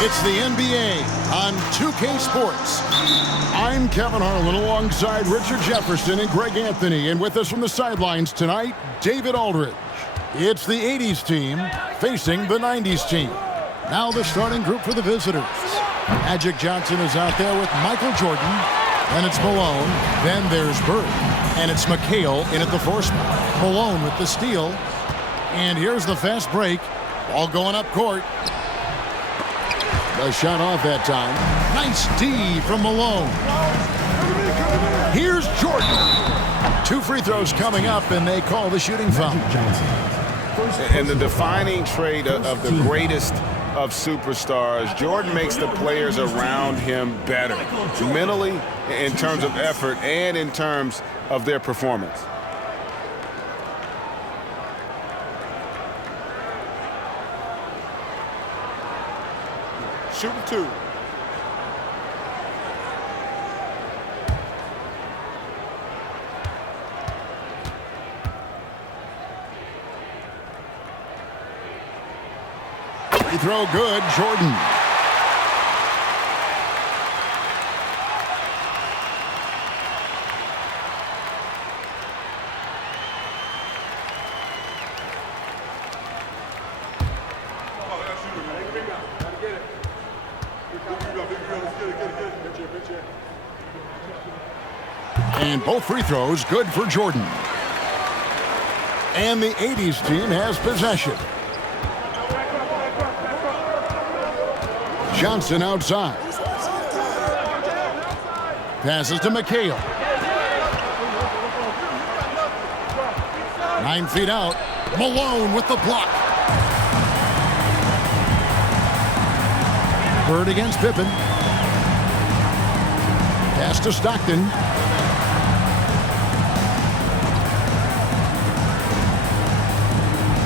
It's the NBA on 2K Sports. I'm Kevin Harlan alongside Richard Jefferson and Greg Anthony. And with us from the sidelines tonight, David Aldridge. It's the 80's team facing the 90's team. Now the starting group for the visitors. Magic Johnson is out there with Michael Jordan. Then it's Malone. Then there's Bird. And it's McHale in at the 4 spot. Malone with the steal. And here's the fast break. Ball going up court. A shot off that time. Nice D from Malone. Here's Jordan. 2 free throws coming up, and they call the shooting foul. And the defining trait of the greatest of superstars, Jordan makes the players around him better, mentally, in terms of effort, and in terms of their performance. Shooting 2. Free throw good, Jordan. And both free throws good for Jordan. And the 80's team has possession. Johnson outside. Passes to McHale. 9 feet out. Malone with the block. Bird against Pippen. Pass to Stockton.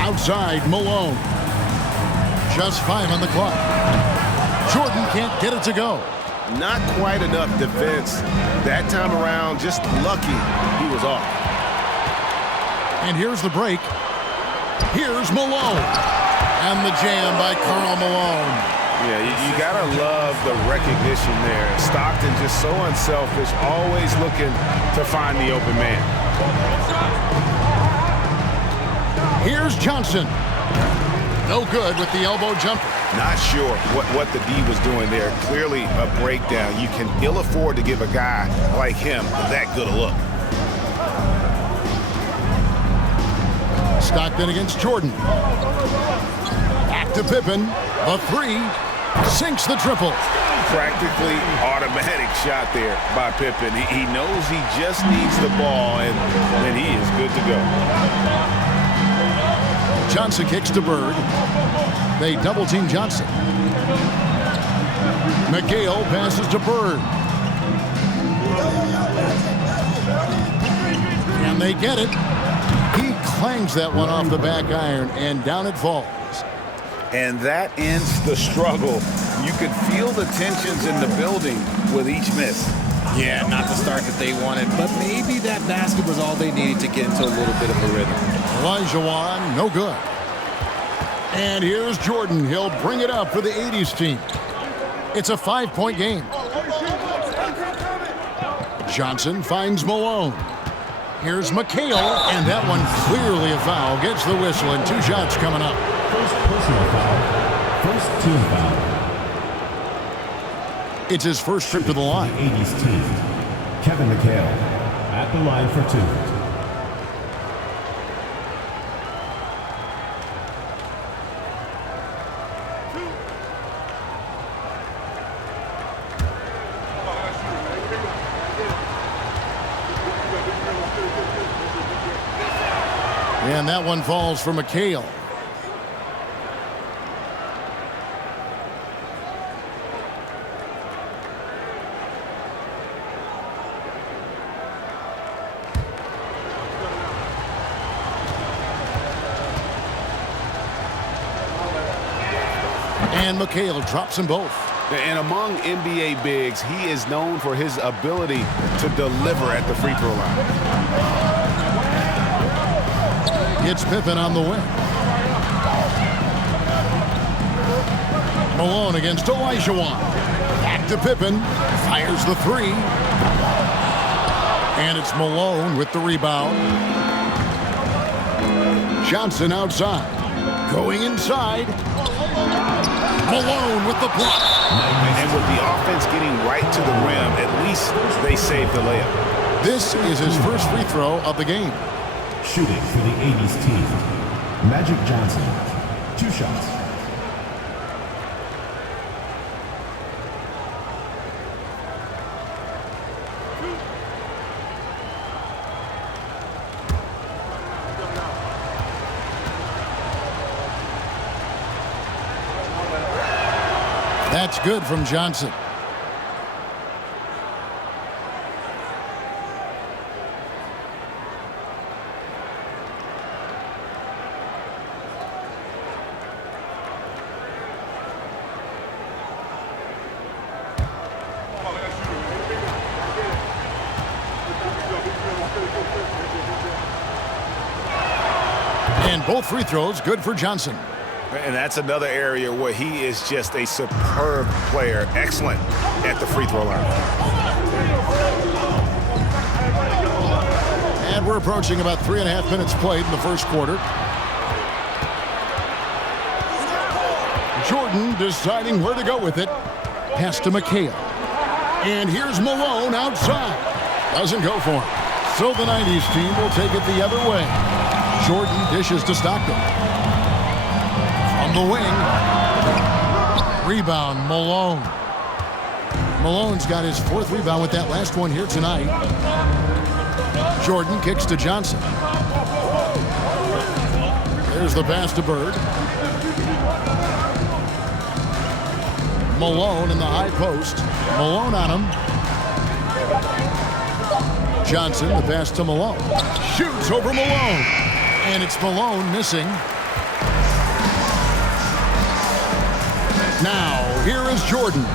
Outside, Malone. Just 5 on the clock. Jordan can't get it to go. Not quite enough defense that time around. Just lucky he was off. And here's the break. Here's Malone. And the jam by Karl Malone. Yeah, you gotta love the recognition there. Stockton just so unselfish, always looking to find the open man. Here's Johnson. No good with the elbow jumper. Not sure what the D was doing there. Clearly a breakdown. You can ill afford to give a guy like him that good a look. Stockton against Jordan. Back to Pippen. The 3. Sinks the triple. Practically automatic shot there by Pippen. He knows he just needs the ball, and then he is good to go. Johnson kicks to Bird. They double-team Johnson. McHale passes to Bird. And they get it. He clangs that one off the back iron, and down it falls. And that ends the struggle. You could feel the tensions in the building with each miss. Yeah, not the start that they wanted, but maybe that basket was all they needed to get into a little bit of a rhythm. Elijah, no good. And here's Jordan. He'll bring it up for the 80's team. It's a 5-point game. Johnson finds Malone. Here's McHale, and that one clearly a foul. Gets the whistle, and 2 shots coming up. First personal foul. First team foul. It's his first trip to the line. 80's team. Kevin McHale at the line for 2. And that one falls for McHale. And McHale drops them both. And among NBA bigs, he is known for his ability to deliver at the free throw line. It's Pippen on the wing. Malone against Olajuwon. Back to Pippen. Fires the three. And it's Malone with the rebound. Johnson outside. Going inside. Malone with the block. And with the offense getting right to the rim, at least they saved the layup. This is his first free throw of the game. Shooting for the 80's team, Magic Johnson. 2 shots. That's good from Johnson. And both free throws good for Johnson. And that's another area where he is just a superb player. Excellent at the free throw line. And we're approaching about 3.5 minutes played in the first quarter. Jordan deciding where to go with it. Pass to McHale. And here's Malone outside. Doesn't go for him. So the 90's team will take it the other way. Jordan dishes to Stockton. From the wing. Rebound, Malone. Malone's got his 4th rebound with that last one here tonight. Jordan kicks to Johnson. There's the pass to Bird. Malone in the high post. Malone on him. Johnson, the pass to Malone. Shoots over Malone. And it's Malone missing. Now, here is Jordan.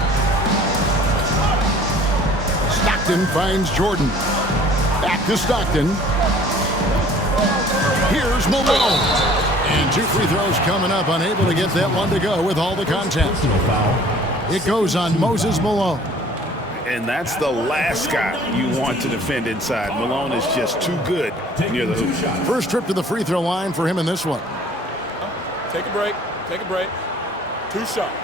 Stockton finds Jordan. Back to Stockton. Here's Malone. And 2 free throws coming up, unable to get that one to go with all the contact. It goes on Moses Malone. And that's the last guy you want to defend inside. Malone is just too good near the hoop. First trip to the free throw line for him in this one. Take a break. Take a break. 2 shots.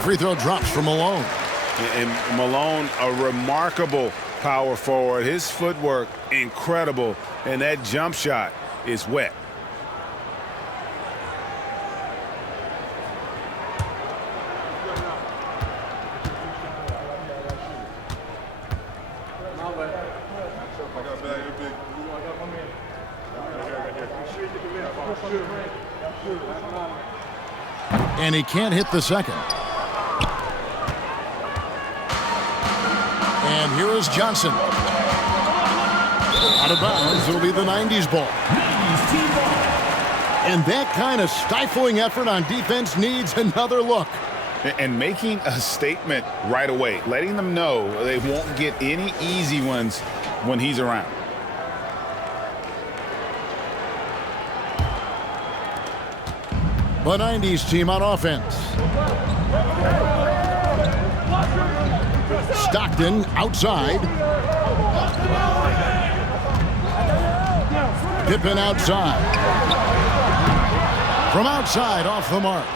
Free throw drops for Malone. And Malone, a remarkable power forward. His footwork, incredible. And that jump shot is wet. And he can't hit the second. And here is Johnson. Out of bounds, it'll be the 90's ball. And that kind of stifling effort on defense needs another look. And making a statement right away, letting them know they won't get any easy ones when he's around. The 90's team on offense. Stockton outside. Pippen outside. From outside, off the mark.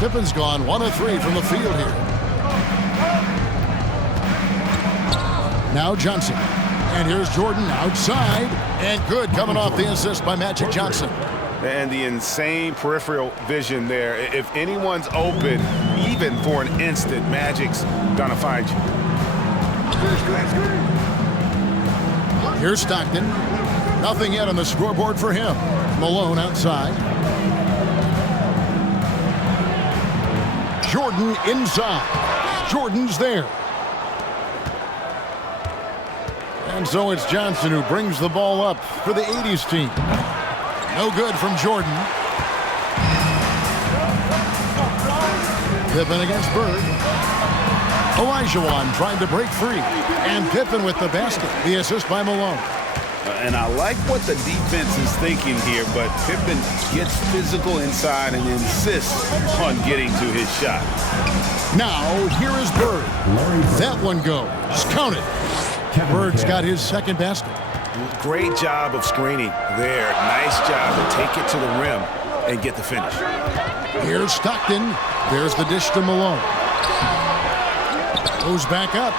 Pippen's gone 1 of 3 from the field here. Now Johnson. And here's Jordan outside. And good, coming off the assist by Magic Johnson. And the insane peripheral vision there. If anyone's open, even for an instant, Magic's gonna find you. Here's Stockton. Nothing yet on the scoreboard for him. Malone outside. Jordan inside. Jordan's there. And so it's Johnson who brings the ball up for the 80's team. No good from Jordan. Pippen against Bird. Olajuwon trying to break free. And Pippen with the basket. The assist by Malone. And I like what the defense is thinking here, but Pippen gets physical inside and insists on getting to his shot. Now, here is Bird. That one goes. Count it. Bird's got his second basket. Great job of screening there. Nice job to take it to the rim and get the finish. Here's Stockton. There's the dish to Malone. Goes back up.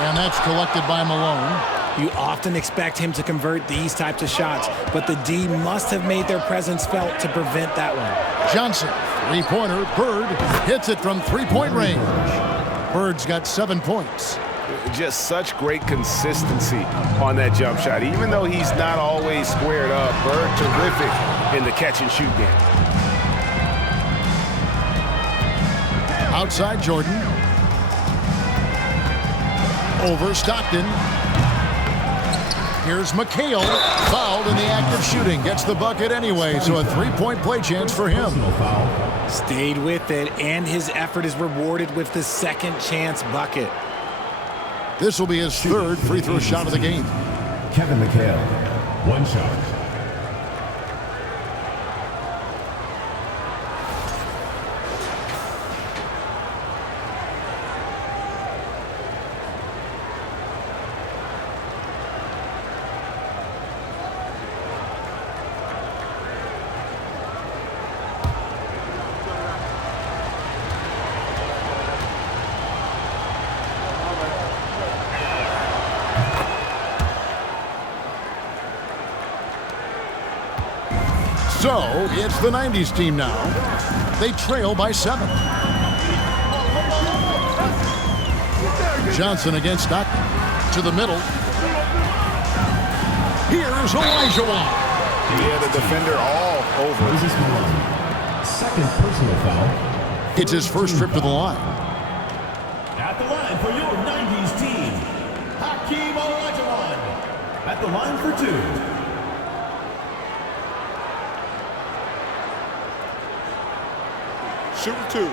And that's collected by Malone. You often expect him to convert these types of shots, but the D must have made their presence felt to prevent that one. Johnson, three-pointer. Bird hits it from three-point range. Bird's got 7 points. Just such great consistency on that jump shot. Even though he's not always squared up, Bird terrific in the catch-and-shoot game. Outside Jordan. Over Stockton. Here's McHale, fouled in the act of shooting. Gets the bucket anyway, so a three-point play chance for him. Stayed with it, and his effort is rewarded with the second chance bucket. This will be his third free throw shot of the game. Kevin McHale, one shot. So, it's the 90s team now. They trail by 7. Johnson against Stockton. To the middle. Here's Olajuwon. He had a defender all over. Moses Malone, second personal foul. It's his first trip to the line. At the line for your 90s team, Hakeem Olajuwon. At the line for 2. Shooting 2.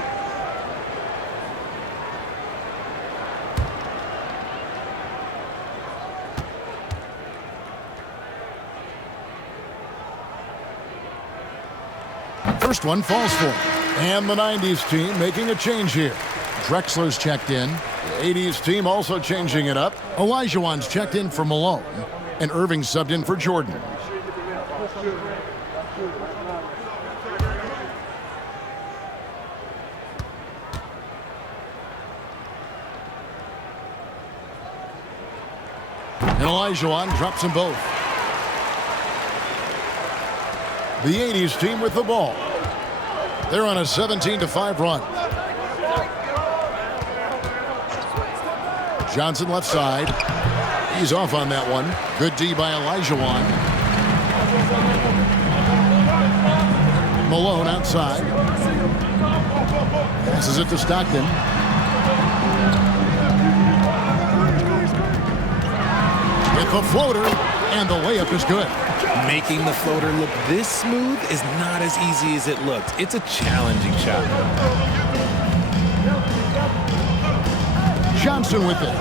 First one falls for him. And the 90s team making a change here. Drexler's checked in. The 80s team also changing it up. Olajuwon's checked in for Malone. And Irving subbed in for Jordan. And Olajuwon drops them both. The 80s team with the ball. They're on a 17-5 run. Johnson left side. He's off on that one. Good D by Olajuwon. Malone outside. Passes it to Stockton. With the floater, and the layup is good. Making the floater look this smooth is not as easy as it looked. It's a challenging shot. Johnson with it.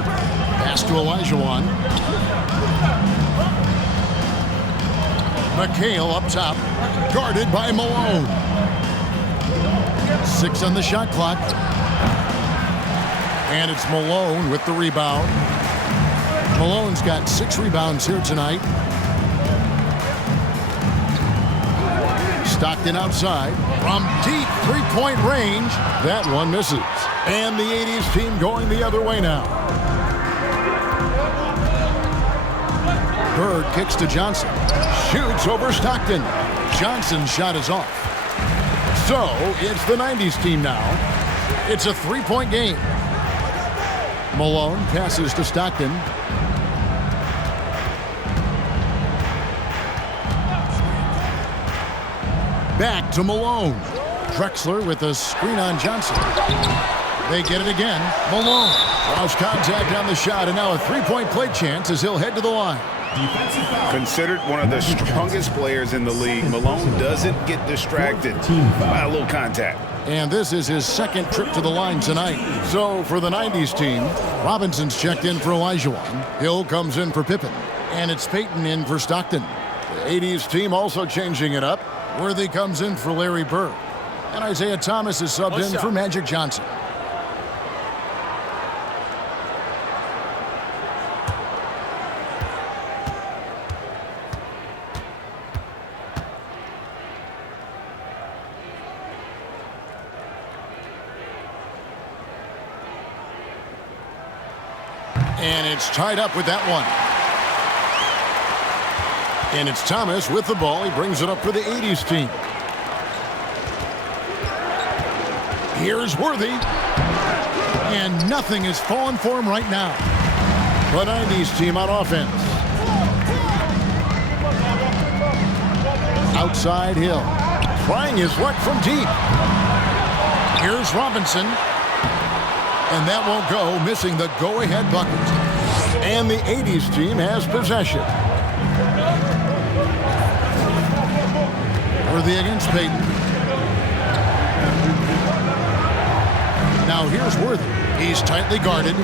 Pass to Olajuwon. McHale up top. Guarded by Malone. 6 on the shot clock. And it's Malone with the rebound. Malone's got 6 rebounds here tonight. Stockton outside from deep three-point range. That one misses. And the 80s team going the other way now. Bird kicks to Johnson. Shoots over Stockton. Johnson's shot is off. So it's the 90s team now. It's a three-point game. Malone passes to Stockton. Back to Malone. Drexler with a screen on Johnson. They get it again. Malone draws contact on the shot, and now a three-point play chance as he'll head to the line. Defensive foul. Considered one of the strongest players in the league, Malone doesn't get distracted by a little contact. And this is his second trip to the line tonight. So for the 90s team, Robinson's checked in for Olajuwon. Hill comes in for Pippen. And it's Payton in for Stockton. The 80s team also changing it up. Worthy comes in for Larry Bird. And Isaiah Thomas is subbed in for Magic Johnson. And it's tied up with that one. And it's Thomas with the ball. He brings it up for the 80s team. Here's Worthy. And nothing is falling for him right now. The 90s team on offense. Outside Hill. Trying his luck from deep. Here's Robinson. And that won't go, missing the go-ahead bucket. And the 80s team has possession. Worthy against Payton. Now here's Worthy. He's tightly guarded.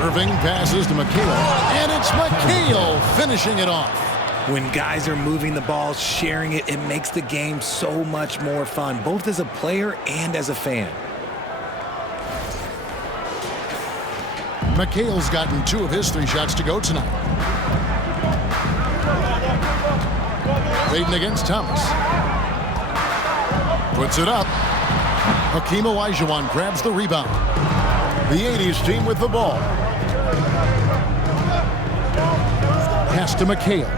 Irving passes to McHale. And it's McHale finishing it off. When guys are moving the ball, sharing it, it makes the game so much more fun, both as a player and as a fan. McHale's gotten 2 of his 3 shots to go tonight. Payton against Thomas. Puts it up. Hakeem Olajuwon grabs the rebound. The 80s team with the ball. Pass to McHale.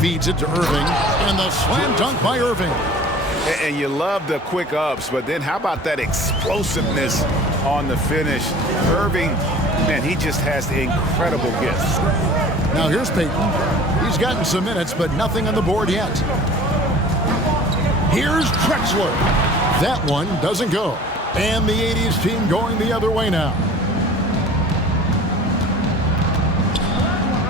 Feeds it to Irving. And the slam dunk by Irving. And you love the quick ups, but then how about that explosiveness on the finish? Irving, man, he just has incredible gifts. Now here's Payton. He's gotten some minutes, but nothing on the board yet. Here's Drexler. That one doesn't go. And the 80s team going the other way now.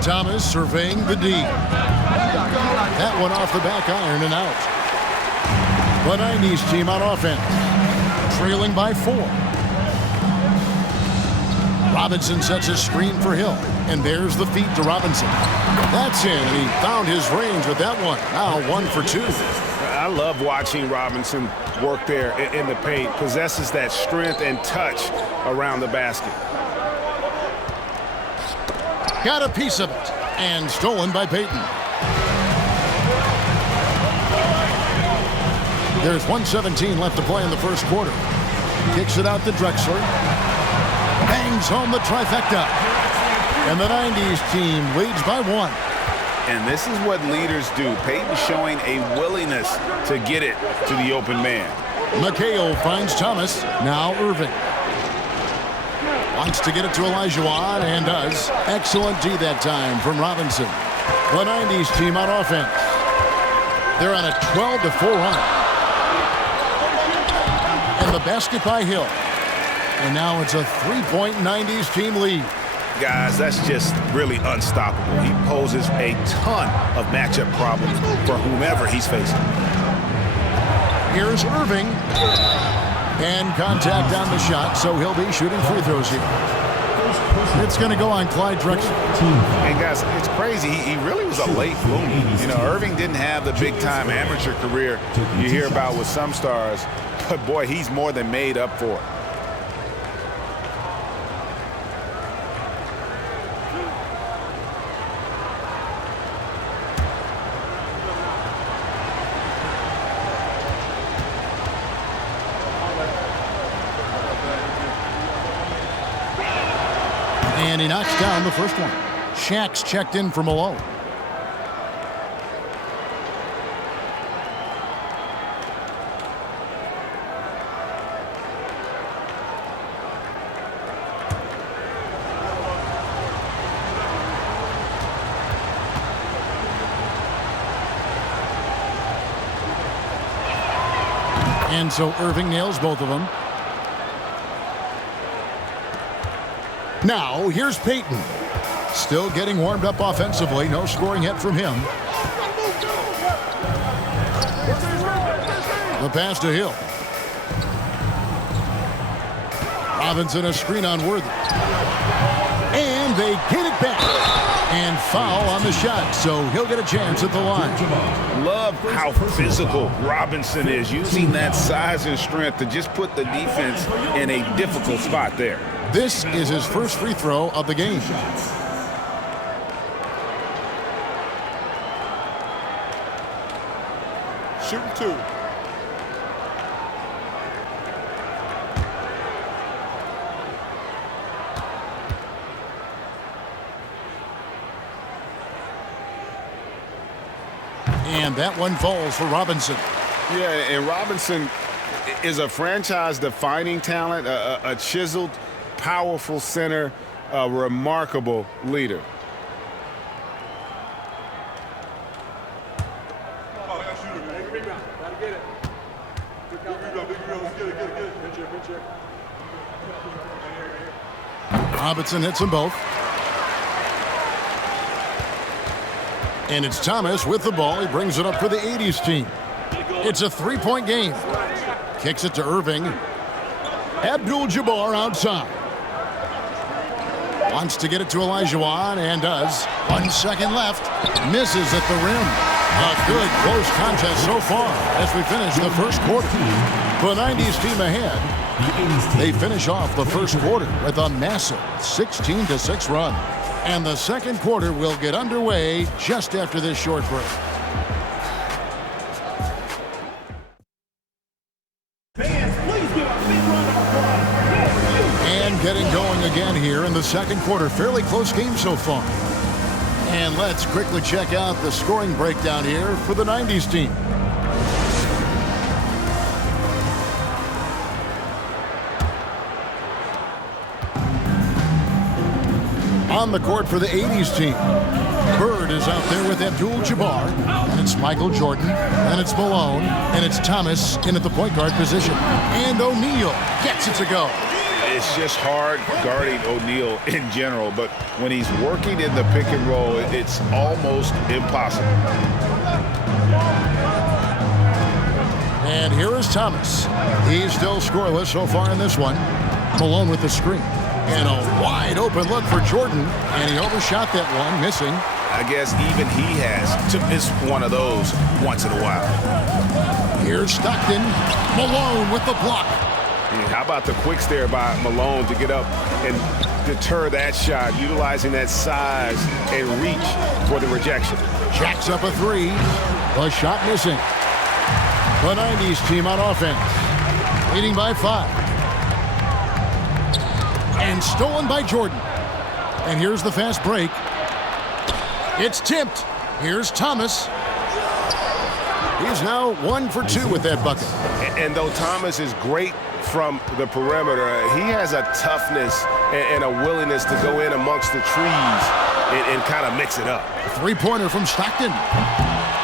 Thomas surveying the D. That one off the back iron and out. The 90s team on offense. Trailing by 4. Robinson sets a screen for Hill. And there's the feed to Robinson. That's in. And he found his range with that one. Now 1 for 2. I love watching Robinson work there in the paint. Possesses that strength and touch around the basket. Got a piece of it. And stolen by Payton. There's 1:17 left to play in the first quarter. Kicks it out to Drexler. Bangs home the trifecta. And the 90s team leads by 1. And this is what leaders do. Payton showing a willingness to get it to the open man. McHale finds Thomas. Now Irving. Wants to get it to Olajuwon and does. Excellent D that time from Robinson. The 90s team on offense. They're on a 12-4 run. And the basket by Hill. And now it's a 3-point 90s team lead. Guys, that's just really unstoppable. He poses a ton of matchup problems for whomever he's facing. Here's Irving. And contact on the shot, so he'll be shooting free throws here. It's going to go on Clyde Drexler. And guys, it's crazy. He really was a late bloomer. You know, Irving didn't have the big-time amateur career you hear about with some stars. But, boy, he's more than made up for it. And he knocks down the first one. Shaq's checked in for Malone. And so Irving nails both of them. Now, here's Payton. Still getting warmed up offensively. No scoring yet from him. The pass to Hill. Robinson a screen on Worthy. And they get it back. And foul on the shot, so he'll get a chance at the line. Love how physical Robinson is, using that size and strength to just put the defense in a difficult spot there. This is his first free throw of the game. Shooting 2. And that one falls for Robinson. Yeah, and Robinson is a franchise-defining talent, a chiseled, powerful center, a remarkable leader. Robinson hits them both. And it's Thomas with the ball. He brings it up for the 80's team. It's a three-point game. Kicks it to Irving. Abdul-Jabbar outside. Wants to get it to Olajuwon and does. 1 second left. Misses at the rim. A good close contest so far as we finish the first quarter. The 90's team ahead. They finish off the first quarter with a massive 16-6 run. And the second quarter will get underway just after this short break. And getting going again here in the second quarter. Fairly close game so far. And let's quickly check out the scoring breakdown here for the 90's team. On the court for the 80's team. Bird is out there with Abdul-Jabbar, and it's Michael Jordan, and it's Malone, and it's Thomas in at the point guard position. And O'Neal gets it to go. It's just hard guarding O'Neal in general, but when he's working in the pick and roll, it's almost impossible. And here is Thomas. He's still scoreless so far in this one. Malone with the screen. And a wide open look for Jordan, and he overshot that one, missing. I guess even he has to miss one of those once in a while. Here's Stockton. Malone with the block. How about the quick stare by Malone to get up and deter that shot, utilizing that size and reach for the rejection. Jacks up a three. The shot missing. The 90's team on offense. Leading by 5. And stolen by Jordan. And here's the fast break. It's tipped. Here's Thomas. He's now 1 for 2 with that bucket. And though Thomas is great from the perimeter, he has a toughness and a willingness to go in amongst the trees and kind of mix it up. Three-pointer from Stockton.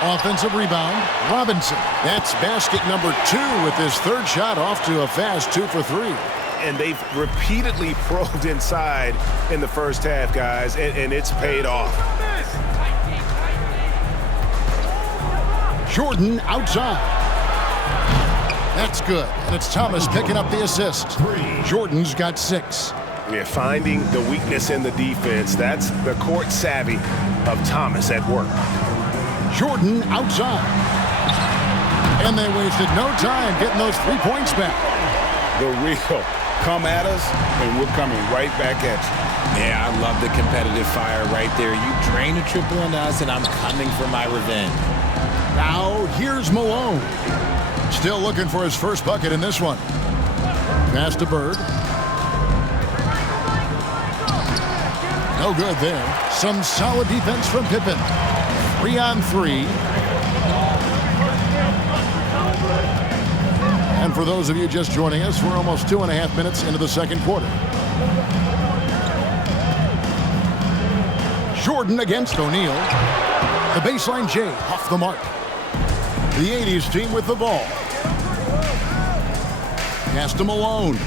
Offensive rebound, Robinson. That's basket number 2 with his third shot off to a fast 2 for 3. And they've repeatedly probed inside in the first half, guys, and it's paid off. Jordan outside. That's good. And it's Thomas picking up the assist. Jordan's got 6. Yeah, finding the weakness in the defense. That's the court savvy of Thomas at work. Jordan outside. And they wasted no time getting those 3 points back. The real come at us, and we're coming right back at you. Yeah, I love the competitive fire right there. You drain a triple on us, and I'm coming for my revenge. Now, here's Malone. Still looking for his first bucket in this one. Pass to Bird. No good there. Some solid defense from Pippen. 3 on 3. And for those of you just joining us, we're almost 2.5 minutes into the second quarter. Jordan against O'Neal. The baseline J off the mark. The 80's team with the ball. Pass to Malone.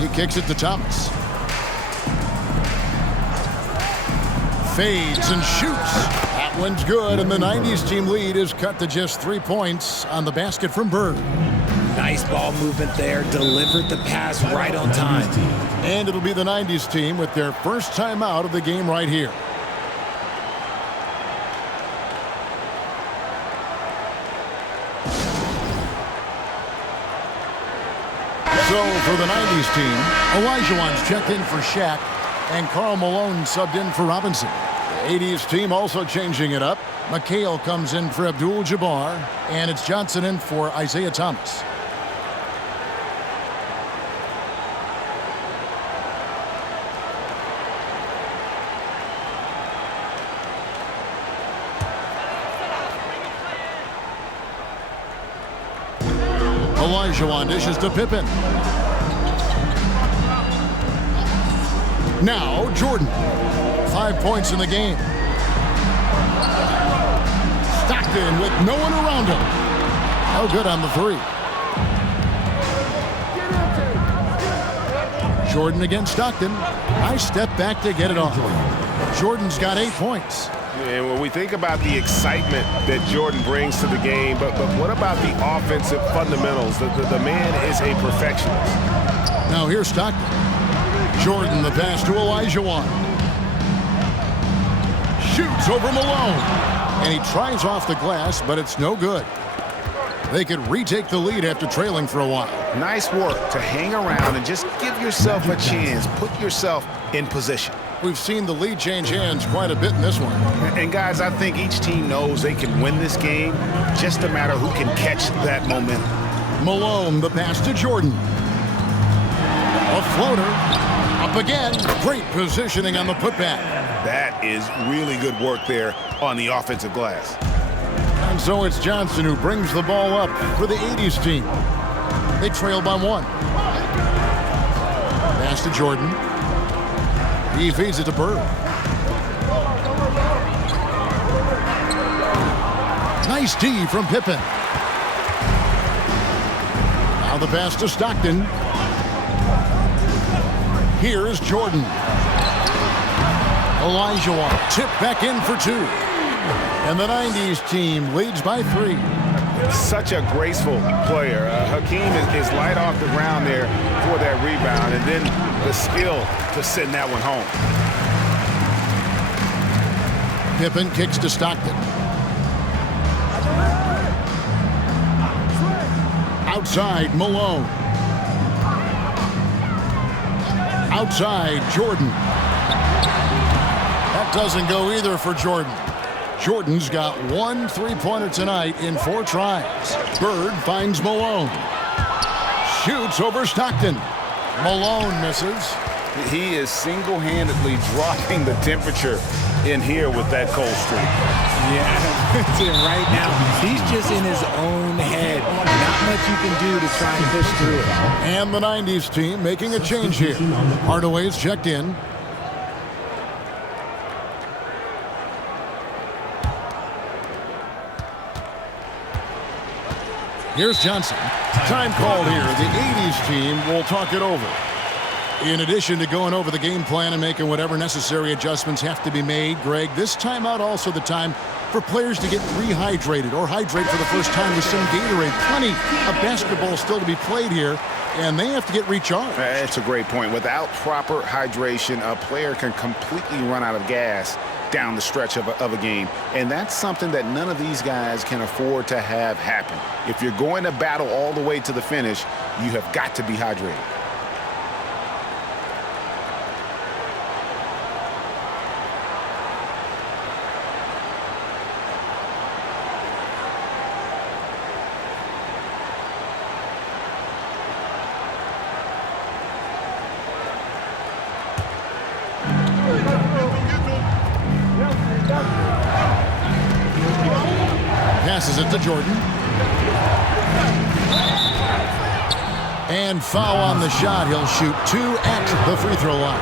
He kicks it to Thomas. Fades and shoots. That one's good, and the 90s team lead is cut to just 3 points on the basket from Bird. Nice ball movement there. Delivered the pass right on time. And it'll be the 90s team with their first time out of the game right here. So for the 90s team, Olajuwon's checked in for Shaq, and Karl Malone subbed in for Robinson. The 80s team also changing it up. McHale comes in for Abdul-Jabbar, and it's Johnson in for Isaiah Thomas. Olajuwon dishes to Pippen. Now Jordan. 5 points in the game. Stockton with no one around him. No good on the three. Jordan against Stockton. Nice step back to get it off. Jordan's got 8 points. And when we think about the excitement that Jordan brings to the game, but what about the offensive fundamentals? The man is a perfectionist. Now here's Stockton. Jordan the pass to Olajuwon. Shoots over Malone. And he tries off the glass, but it's no good. They could retake the lead after trailing for a while. Nice work to hang around and just give yourself a chance. Put yourself in position. We've seen the lead change hands quite a bit in this one. And guys, I think each team knows they can win this game. Just a matter who can catch that momentum. Malone, the pass to Jordan. A floater. Up again. Great positioning on the putback. That is really good work there on the offensive glass. And so it's Johnson who brings the ball up for the 80s team. They trail by 1. Pass to Jordan. He feeds it to Bird. Nice D from Pippen. Now the pass to Stockton. Here's Jordan. Olajuwon tipped back in for 2. And the 90s team leads by 3. Such a graceful player. Hakeem is light off the ground there for that rebound, and then the skill to send that one home. Pippen kicks to Stockton. Outside, Malone. Outside, Jordan. That doesn't go either for Jordan. Jordan's got 1 3-pointer tonight in 4 tries. Bird finds Malone. Shoots over Stockton. Malone misses. He is single-handedly dropping the temperature in here with that cold streak. Yeah, right now, he's just in his own head. Not much you can do to try and push through it. And the 90s team making a change here. Hardaway's checked in. Here's Johnson. Time called here. The 80s team will talk it over. In addition to going over the game plan and making whatever necessary adjustments have to be made, Greg, this timeout also the time for players to get rehydrated or hydrate for the first time with some Gatorade. Plenty of basketball still to be played here, and they have to get recharged. That's a great point. Without proper hydration, a player can completely run out of gas down the stretch of a game. And that's something that none of these guys can afford to have happen. If you're going to battle all the way to the finish, you have got to be hydrated. Passes it to Jordan. And foul on the shot. He'll shoot 2 at the free throw line.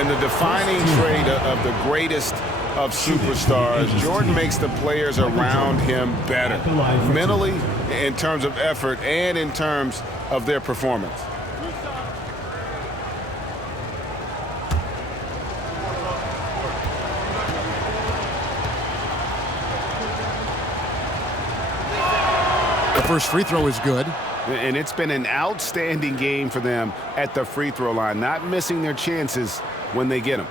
And the defining trait of the greatest of superstars, Jordan makes the players around him better. Mentally, in terms of effort, and in terms of their performance. The first free throw is good. And it's been an outstanding game for them at the free throw line, not missing their chances when they get them.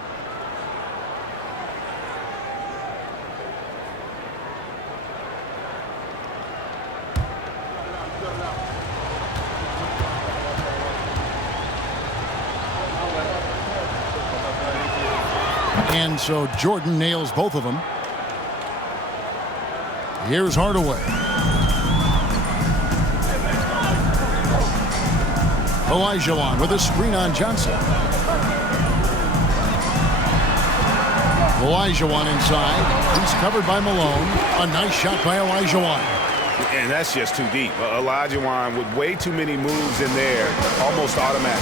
And so Jordan nails both of them. Here's Hardaway. Olajuwon with a screen on Johnson. Olajuwon inside. He's covered by Malone. A nice shot by Olajuwon. And that's just too deep. Olajuwon with way too many moves in there, almost automatic.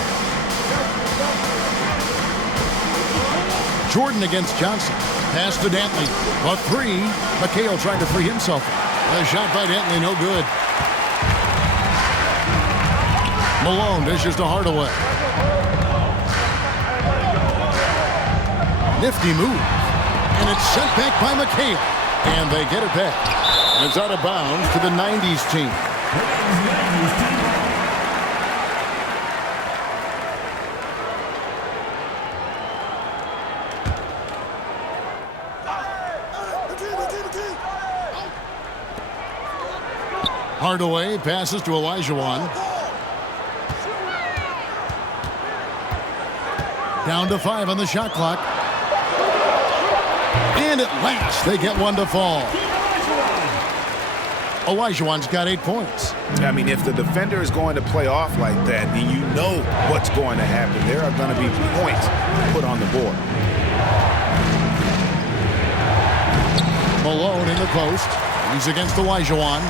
Jordan against Johnson. Pass to Dantley. A three. McHale trying to free himself. A shot by Dantley, no good. Malone dishes to Hardaway. Nifty move. And it's sent back by McHale. And they get it back. And it's out of bounds to the 90's team. Hardaway passes to Olajuwon. Down to 5 on the shot clock. And at last, they get one to fall. Olajuwon's got 8 points. I mean, if the defender is going to play off like that, then you know what's going to happen. There are going to be points put on the board. Malone in the post. He's against Olajuwon.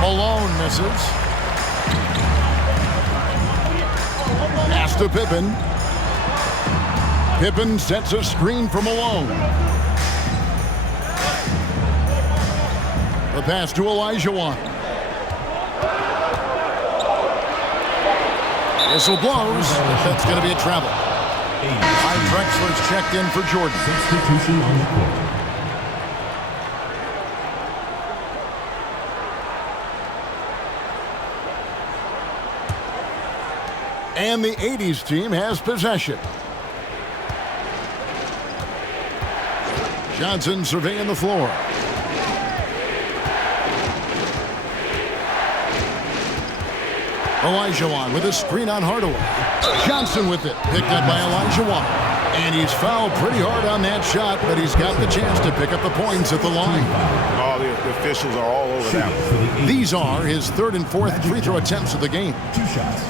Malone misses. Pass to Pippen. Pippen sets a screen for Malone. The pass to Olajuwon. Whistle blows. That's going to be a travel. Mike Drexler's checked in for Jordan. Substitution on the court. And the 80's team has possession. Johnson surveying the floor. Olajuwon with a screen on Hardaway. Johnson with it. Picked up by Olajuwon. And he's fouled pretty hard on that shot, but he's got the chance to pick up the points at the line. All the officials are all over that one. These are his 3rd and 4th free throw attempts of the game. 2 shots.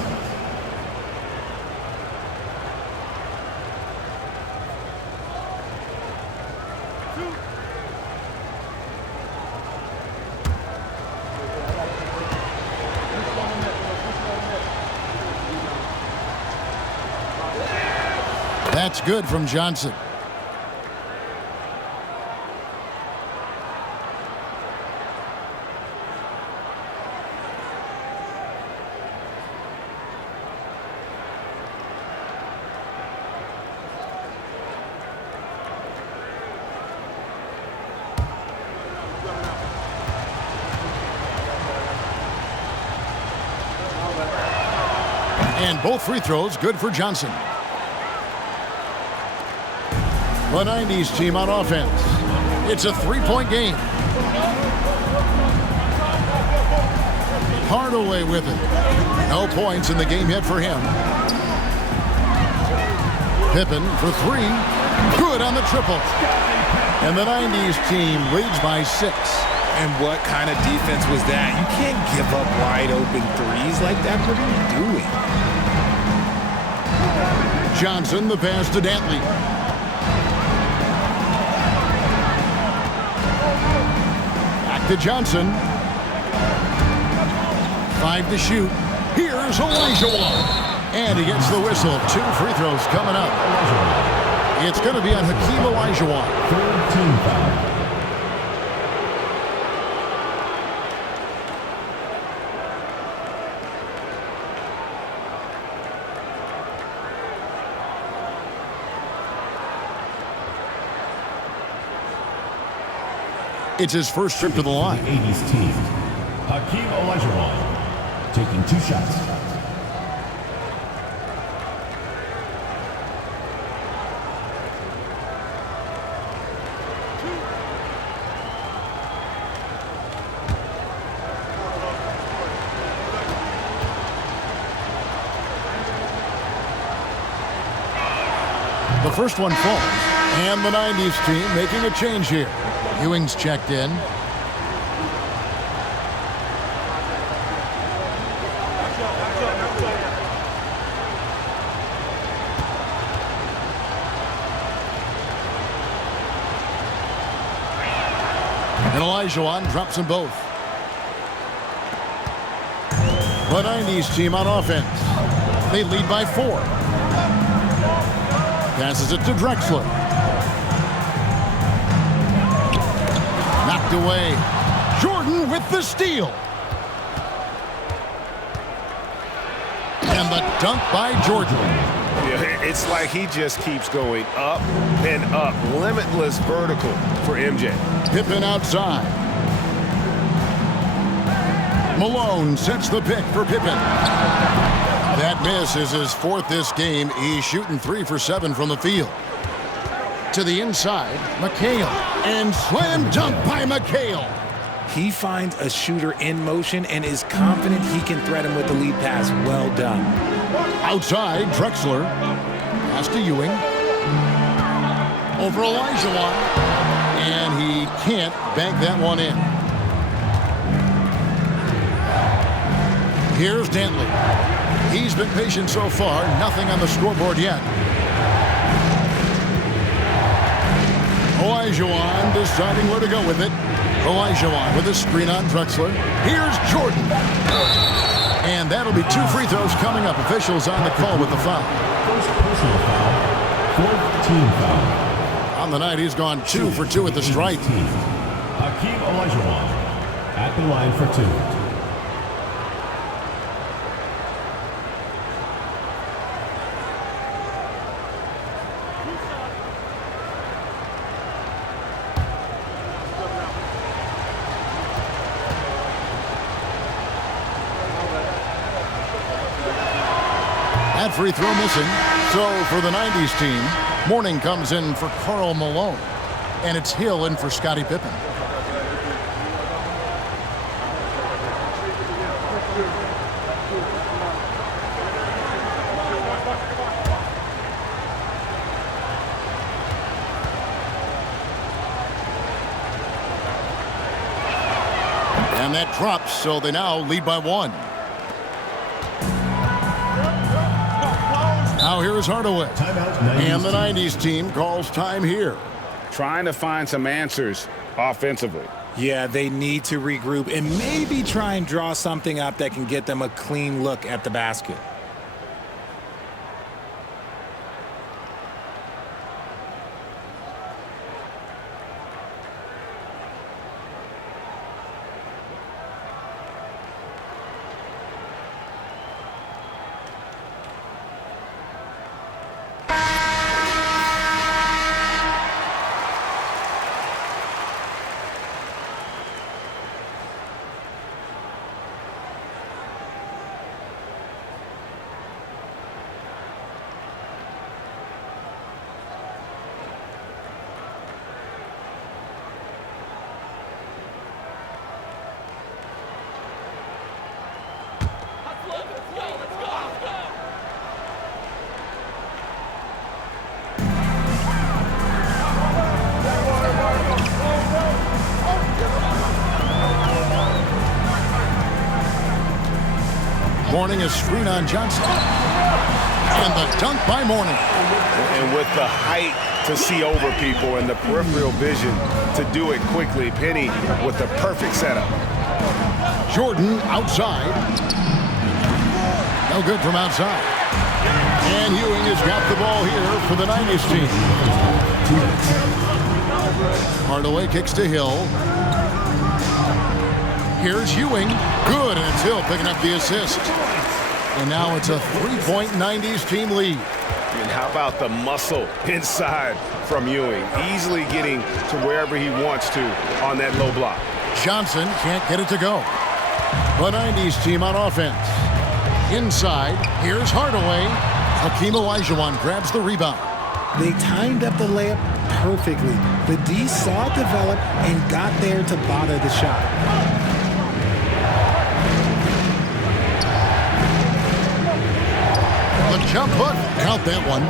That's good from Johnson. And both free throws good for Johnson. The 90's team on offense. It's a 3-point game. Hardaway with it. No points in the game yet for him. Pippen for 3. Good on the triple. And the 90's team leads by 6. And what kind of defense was that? You can't give up wide open threes like that. What are you doing? Johnson, the pass to Dantley. Back to Johnson. 5 to shoot. Here's Olajuwon. And he gets the whistle. 2 free throws coming up. It's going to be on Hakeem Olajuwon. 3rd team foul. It's his first trip to the line. 80's team. Hakeem Olajuwon taking 2 shots. The first one falls, and the 90s team making a change here. Ewing's checked in. And Olajuwon drops them both. The 90s team on offense. They lead by 4. Passes it to Drexler. Knocked away. Jordan with the steal. And the dunk by Jordan. Yeah, it's like he just keeps going up and up. Limitless vertical for MJ. Pippen outside. Malone sets the pick for Pippen. That miss is his 4th this game. He's shooting 3 for 7 from the field. To the inside, McHale. And slam dunk by McHale. He finds a shooter in motion and is confident he can threat him with the lead pass. Well done. Outside, Drexler. Pass to Ewing. Over Olajuwon. And he can't bank that one in. Here's Dantley. He's been patient so far. Nothing on the scoreboard yet. Olajuwon deciding where to go with it. Olajuwon with a screen on Drexler. Here's Jordan. And that'll be 2 free throws coming up. Officials on the call with the foul. First personal foul, 4th team foul. On the night, he's gone 2 for 2 at the stripe. Hakeem Olajuwon at the line for 2. That free throw missing. So for the 90s team, Mourning comes in for Karl Malone. And it's Hill in for Scottie Pippen. And that drops, so they now lead by 1. Now here is Hardaway. And the 90s team calls time here. Trying to find some answers offensively. Yeah, they need to regroup and maybe try and draw something up that can get them a clean look at the basket. Mourning a screen on Johnson. And the dunk by Mourning. And with the height to see over people and the peripheral vision to do it quickly, Penny with the perfect setup. Jordan outside. No good from outside. And Ewing has got the ball here for the 90s team. Hardaway kicks to Hill. Here's Ewing. Good, and it's Hill picking up the assist. And now it's a 3-point 90s team lead. And how about the muscle inside from Ewing? Easily getting to wherever he wants to on that low block. Johnson can't get it to go. The 90's team on offense. Inside, here's Hardaway. Hakeem Olajuwon grabs the rebound. They timed up the layup perfectly. The D saw it develop and got there to bother the shot. The jump hook. Count that one.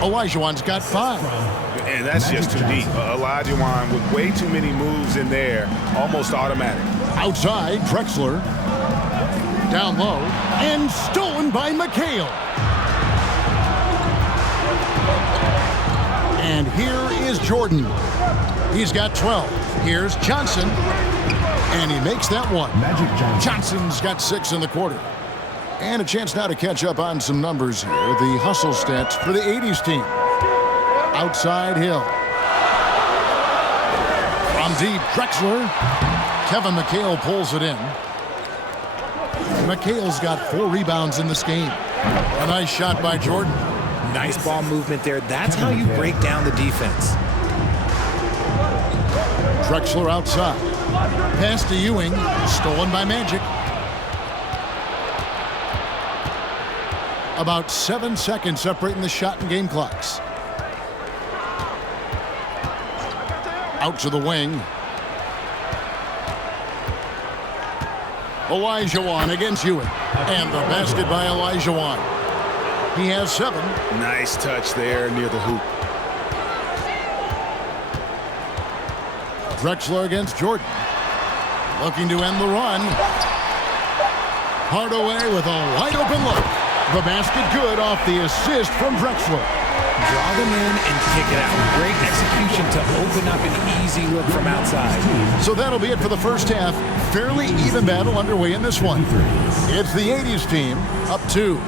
Olajuwon's got 5. And that's just too deep. Olajuwon with way too many moves in there, almost automatic. Outside, Drexler. Down low. And stolen by McHale. And here is Jordan. He's got 12. Here's Johnson. And he makes that one. Magic Johnson. Johnson's got 6 in the quarter. And a chance now to catch up on some numbers here. The hustle stats for the 80's team. Outside Hill. From deep, Drexler. Kevin McHale pulls it in. McHale's got 4 rebounds in this game. A nice shot by Jordan. Nice ball movement there. That's how you break down the defense. Drexler outside. Pass to Ewing. Stolen by Magic. About 7 seconds separating the shot and game clocks. Out to the wing. Olajuwon against Ewing. And the basket by Olajuwon. He has 7. Nice touch there near the hoop. Drexler against Jordan. Looking to end the run. Hardaway with a wide open look. The basket good off the assist from Drexler. Draw them in and kick it out. Great execution to open up an easy look from outside. So that'll be it for the first half. Fairly even battle underway in this one. It's the 80's team up 2.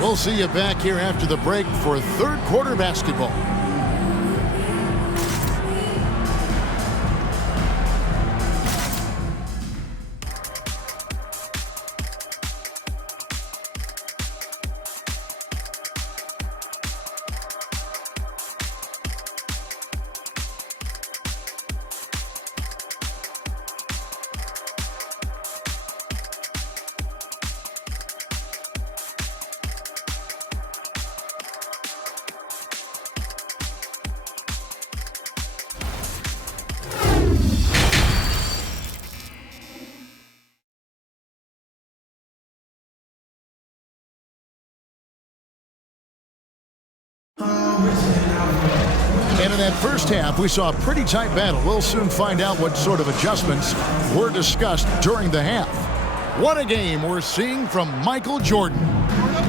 We'll see you back here after the break for third quarter basketball. And in that first half, we saw a pretty tight battle. We'll soon find out what sort of adjustments were discussed during the half. What a game we're seeing from Michael Jordan.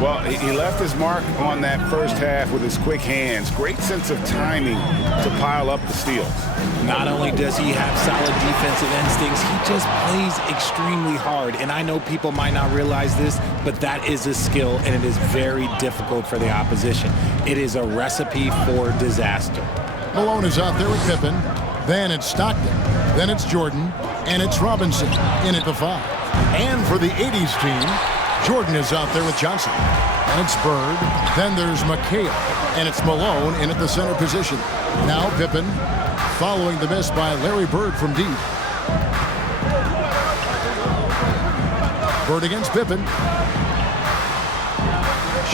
Well, he left his mark on that first half with his quick hands. Great sense of timing to pile up the steals. Not only does he have solid defensive instincts, he just plays extremely hard. And I know people might not realize this, but that is a skill, and it is very difficult for the opposition. It is a recipe for disaster. Malone is out there with Pippen. Then it's Stockton. Then it's Jordan. And it's Robinson in at the 5. And for the 80's team, Jordan is out there with Johnson. And it's Bird. Then there's McHale. And it's Malone in at the center position. Now Pippen, following the miss by Larry Bird from deep. Bird against Pippen.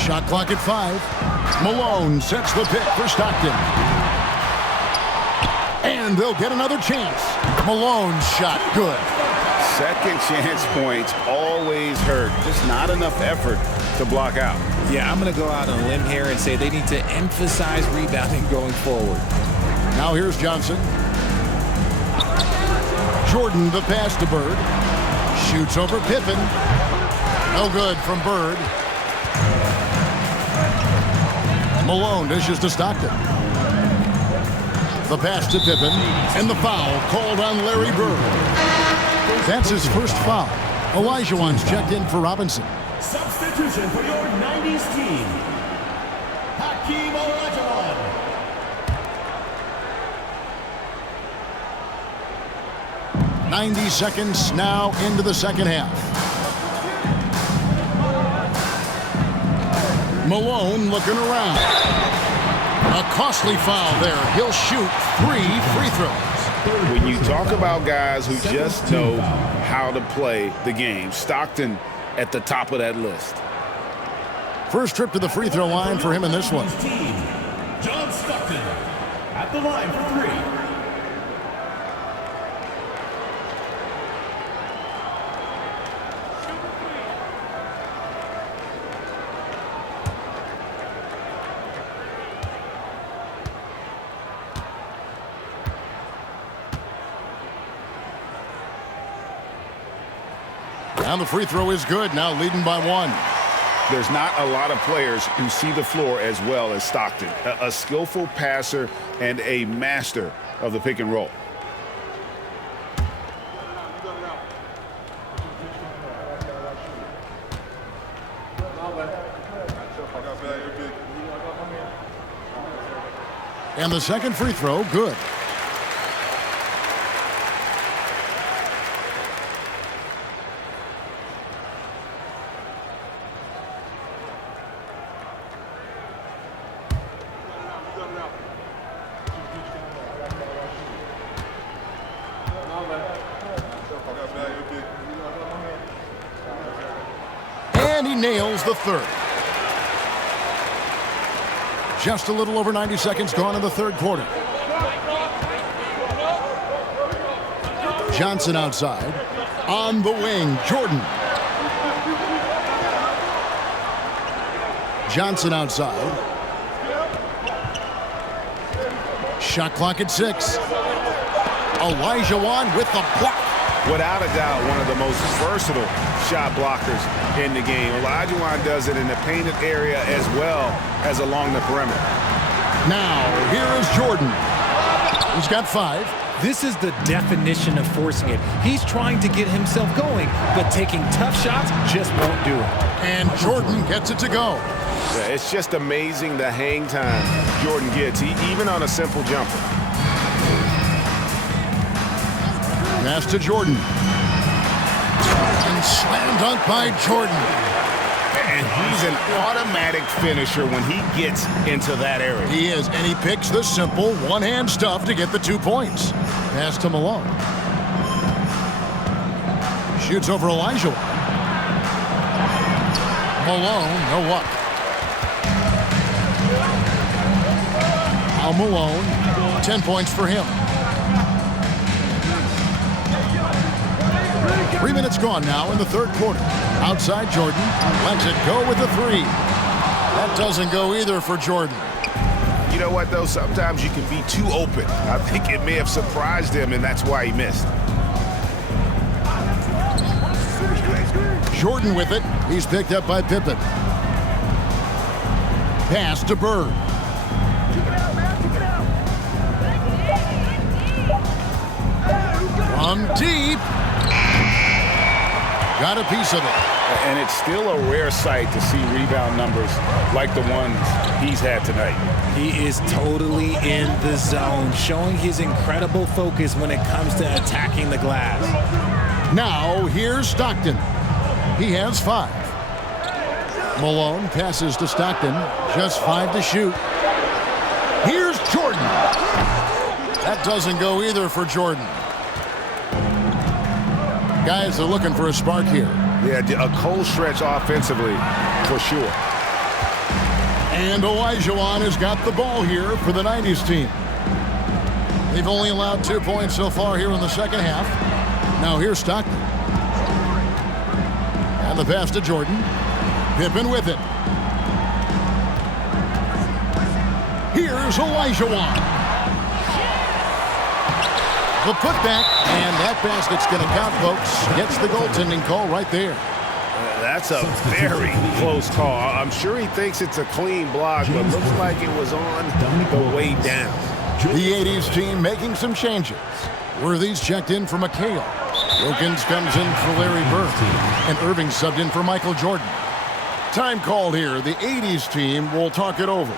Shot clock at 5. Malone sets the pick for Stockton. And they'll get another chance. Malone's shot good. Second chance points always hurt. Just not enough effort to block out. Yeah, I'm going to go out on a limb here and say they need to emphasize rebounding going forward. Now here's Johnson. Jordan, the pass to Bird. Shoots over Pippen. No good from Bird. Malone dishes to Stockton. The pass to Pippen. And the foul called on Larry Bird. That's his first foul. Olajuwon's checked in for Robinson. Substitution for your 90's team. Hakeem Olajuwon. .90 seconds now into the second half. Malone looking around. A costly foul there. He'll shoot 3 free throws. When you talk about guys who just know how to play the game. Stockton at the top of that list. First trip to the free throw line for him in this one. John Stockton at the line for 3. And the free throw is good, now leading by 1. There's not a lot of players who see the floor as well as Stockton. A skillful passer and a master of the pick and roll. And the second free throw, good. And he nails the third. Just a little over 90 seconds gone in the third quarter. Johnson outside. On the wing, Jordan. Johnson outside. Shot clock at 6. Olajuwon with the block. Without a doubt, one of the most versatile shot blockers in the game. Olajuwon does it in the painted area as well as along the perimeter. Now, here is Jordan. He's got 5. This is the definition of forcing it. He's trying to get himself going, but taking tough shots just won't do it. And Jordan gets it to go. Yeah, it's just amazing the hang time Jordan gets, even on a simple jumper. Pass to Jordan. And slam dunk by Jordan. And he's an automatic finisher when he gets into that area. He is, and he picks the simple one-hand stuff to get the 2 points. Pass to Malone. Shoots over Elijah. Malone, no luck. Now Malone, 10 points for him. 3 minutes gone now in the third quarter. Outside Jordan, lets it go with a 3. That doesn't go either for Jordan. You know what, though? Sometimes you can be too open. I think it may have surprised him, and that's why he missed. Jordan with it. He's picked up by Pippen. Pass to Bird. From deep. Got a piece of it. And it's still a rare sight to see rebound numbers like the ones he's had tonight. He is totally in the zone, showing his incredible focus when it comes to attacking the glass. Now, here's Stockton. He has 5. Malone passes to Stockton. Just 5 to shoot. Here's Jordan. That doesn't go either for Jordan. Guys are looking for a spark here. Yeah, a cold stretch offensively, for sure. And Olajuwon has got the ball here for the 90's team. They've only allowed 2 points so far here in the second half. Now here's Stockton. And the pass to Jordan. Pippen with it. Here's Olajuwon. The putback, and that basket's going to count, folks. Gets the goaltending call right there. That's a very close call. I'm sure he thinks it's a clean block, but looks like it was on the way down. The 80's team making some changes. Worthy's checked in for McHale. Wilkins comes in for Larry Bird. And Irving subbed in for Michael Jordan. Time called here. The 80's team will talk it over.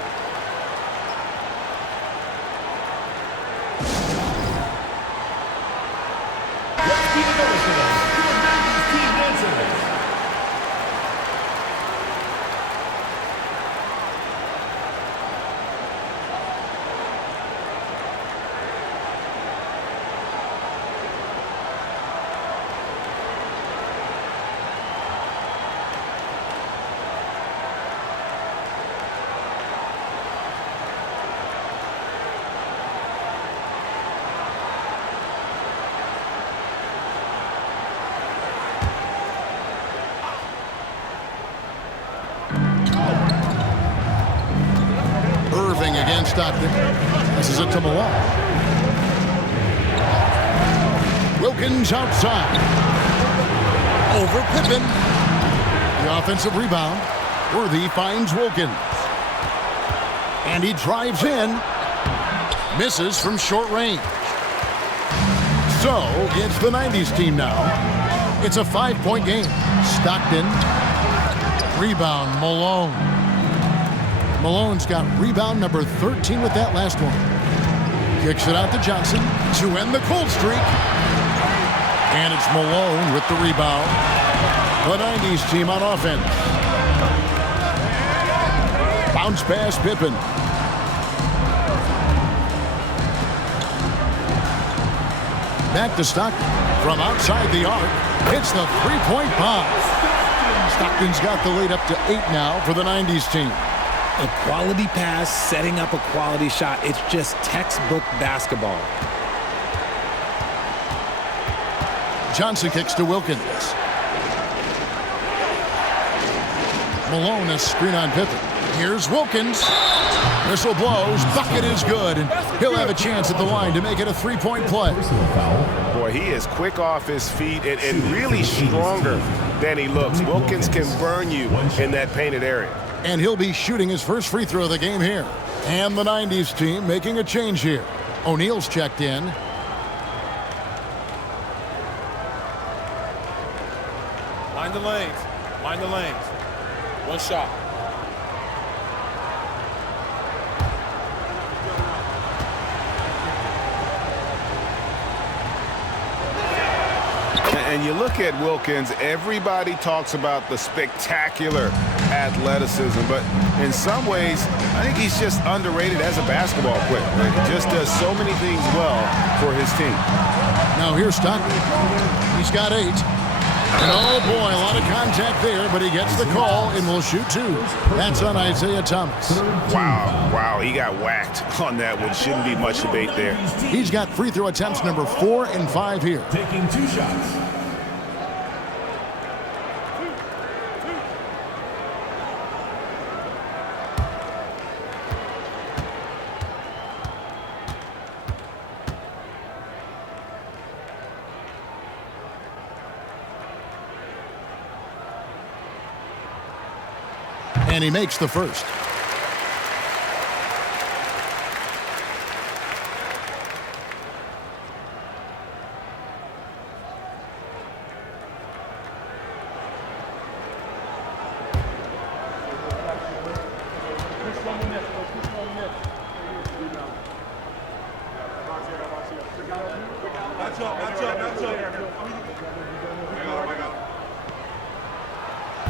wing against Stockton. This is it to Malone. Wilkins outside. Over Pippen. The offensive rebound. Worthy finds Wilkins. And he drives in. Misses from short range. So it's the 90s team now. It's a 5-point game. Stockton. Rebound, Malone. Malone's got rebound number 13 with that last one. Kicks it out to Johnson to end the cold streak. And it's Malone with the rebound. The 90s team on offense. Bounce pass, Pippen. Back to Stockton. From outside the arc, hits the three-point bomb. Stockton's got the lead up to 8 now for the 90s team. A quality pass, setting up a quality shot. It's just textbook basketball. Johnson kicks to Wilkins. Malone, a screen on Pippen. Here's Wilkins. Whistle blows. Bucket is good. And he'll have a chance at the line to make it a 3-point play. Boy, he is quick off his feet and really stronger than he looks. Wilkins can burn you in that painted area. And he'll be shooting his first free throw of the game here. And the 90s team making a change here. O'Neal's checked in. Mind the lanes. Mind the lanes. One shot. And you look at Wilkins, everybody talks about the spectacular athleticism, but in some ways, I think he's just underrated as a basketball player. He just does so many things well for his team. Now here's Stockton. He's got 8. And oh boy, a lot of contact there, but he gets the call and will shoot 2. That's on Isaiah Thomas. Wow, he got whacked on that one. Shouldn't be much debate there. He's got free throw attempts number 4 and 5 here. Taking 2 shots. And he makes the first.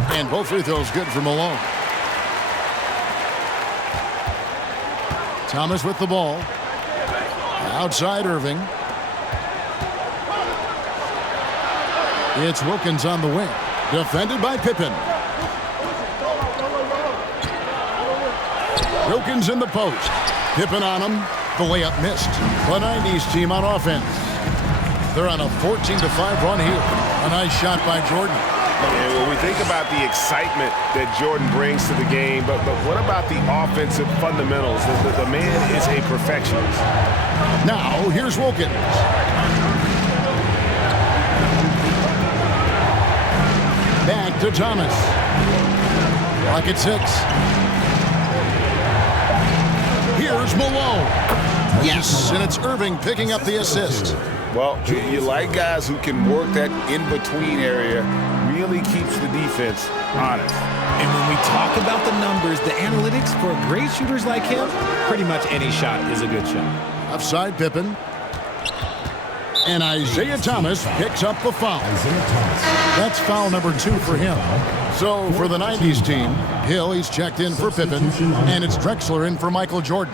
And both free throws good for Malone. Thomas with the ball. Outside Irving. It's Wilkins on the wing. Defended by Pippen. Wilkins in the post. Pippen on him. The layup missed. The 90s team on offense. They're on a 14-5 run here. A nice shot by Jordan. And when we think about the excitement that Jordan brings to the game, but what about the offensive fundamentals? The man is a perfectionist. Now, here's Wilkins. Back to Thomas. Clock at 6. Here's Malone. Yes, and it's Irving picking up the assist. Well, you like guys who can work that in-between area. Really keeps the defense honest. And when we talk about the numbers, the analytics for great shooters like him, pretty much any shot is a good shot. Offside Pippen. And Isaiah Thomas picks up the foul. That's foul number 2 for him. So for the 90s team, Hill, he's checked in for Pippen, and it's Drexler in for Michael Jordan.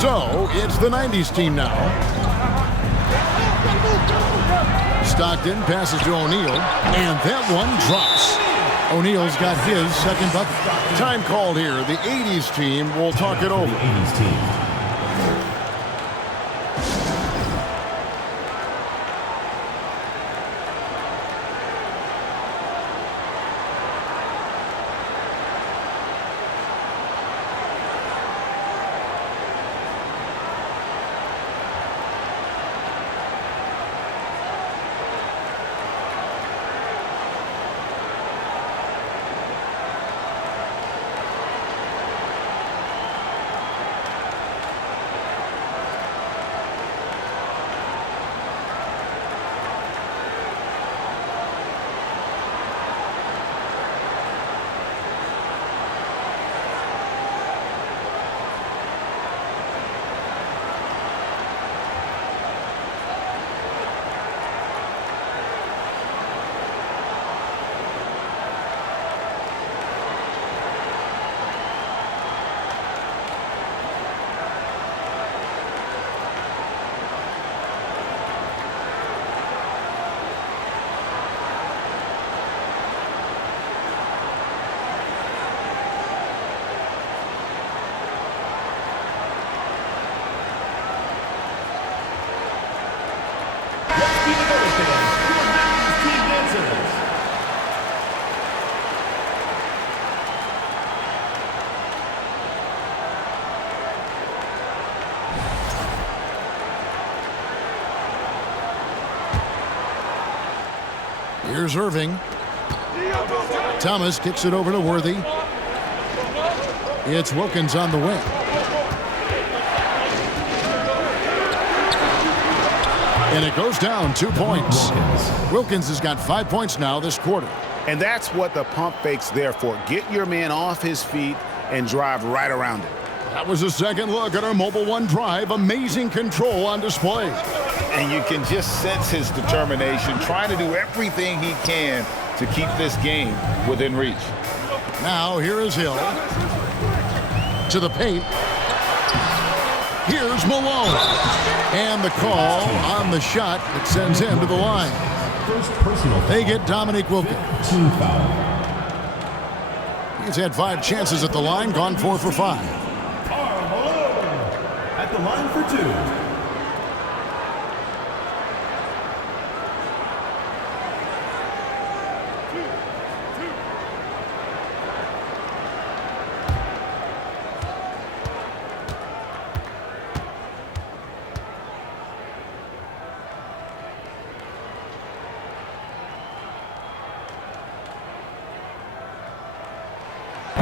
So, it's the 90s team now. Stockton passes to O'Neal, and that one drops. O'Neal's got his second bucket. Time called here. The 80s team will talk it over. The 80s team. Here's Irving. Thomas kicks it over to Worthy. It's Wilkins on the wing. And it goes down 2 points. Wilkins has got 5 points now this quarter. And that's what the pump fake's there for. Get your man off his feet and drive right around it. That was a second look at our Mobile One drive. Amazing control on display. And you can just sense his determination, trying to do everything he can to keep this game within reach. Now here is Hill. To the paint. Here's Malone. And the call on the shot that sends him to the line. First personal. They get Dominique Wilkins. Team foul. He's had 5 chances at the line, gone 4 for 5. Karl Malone at the line for 2.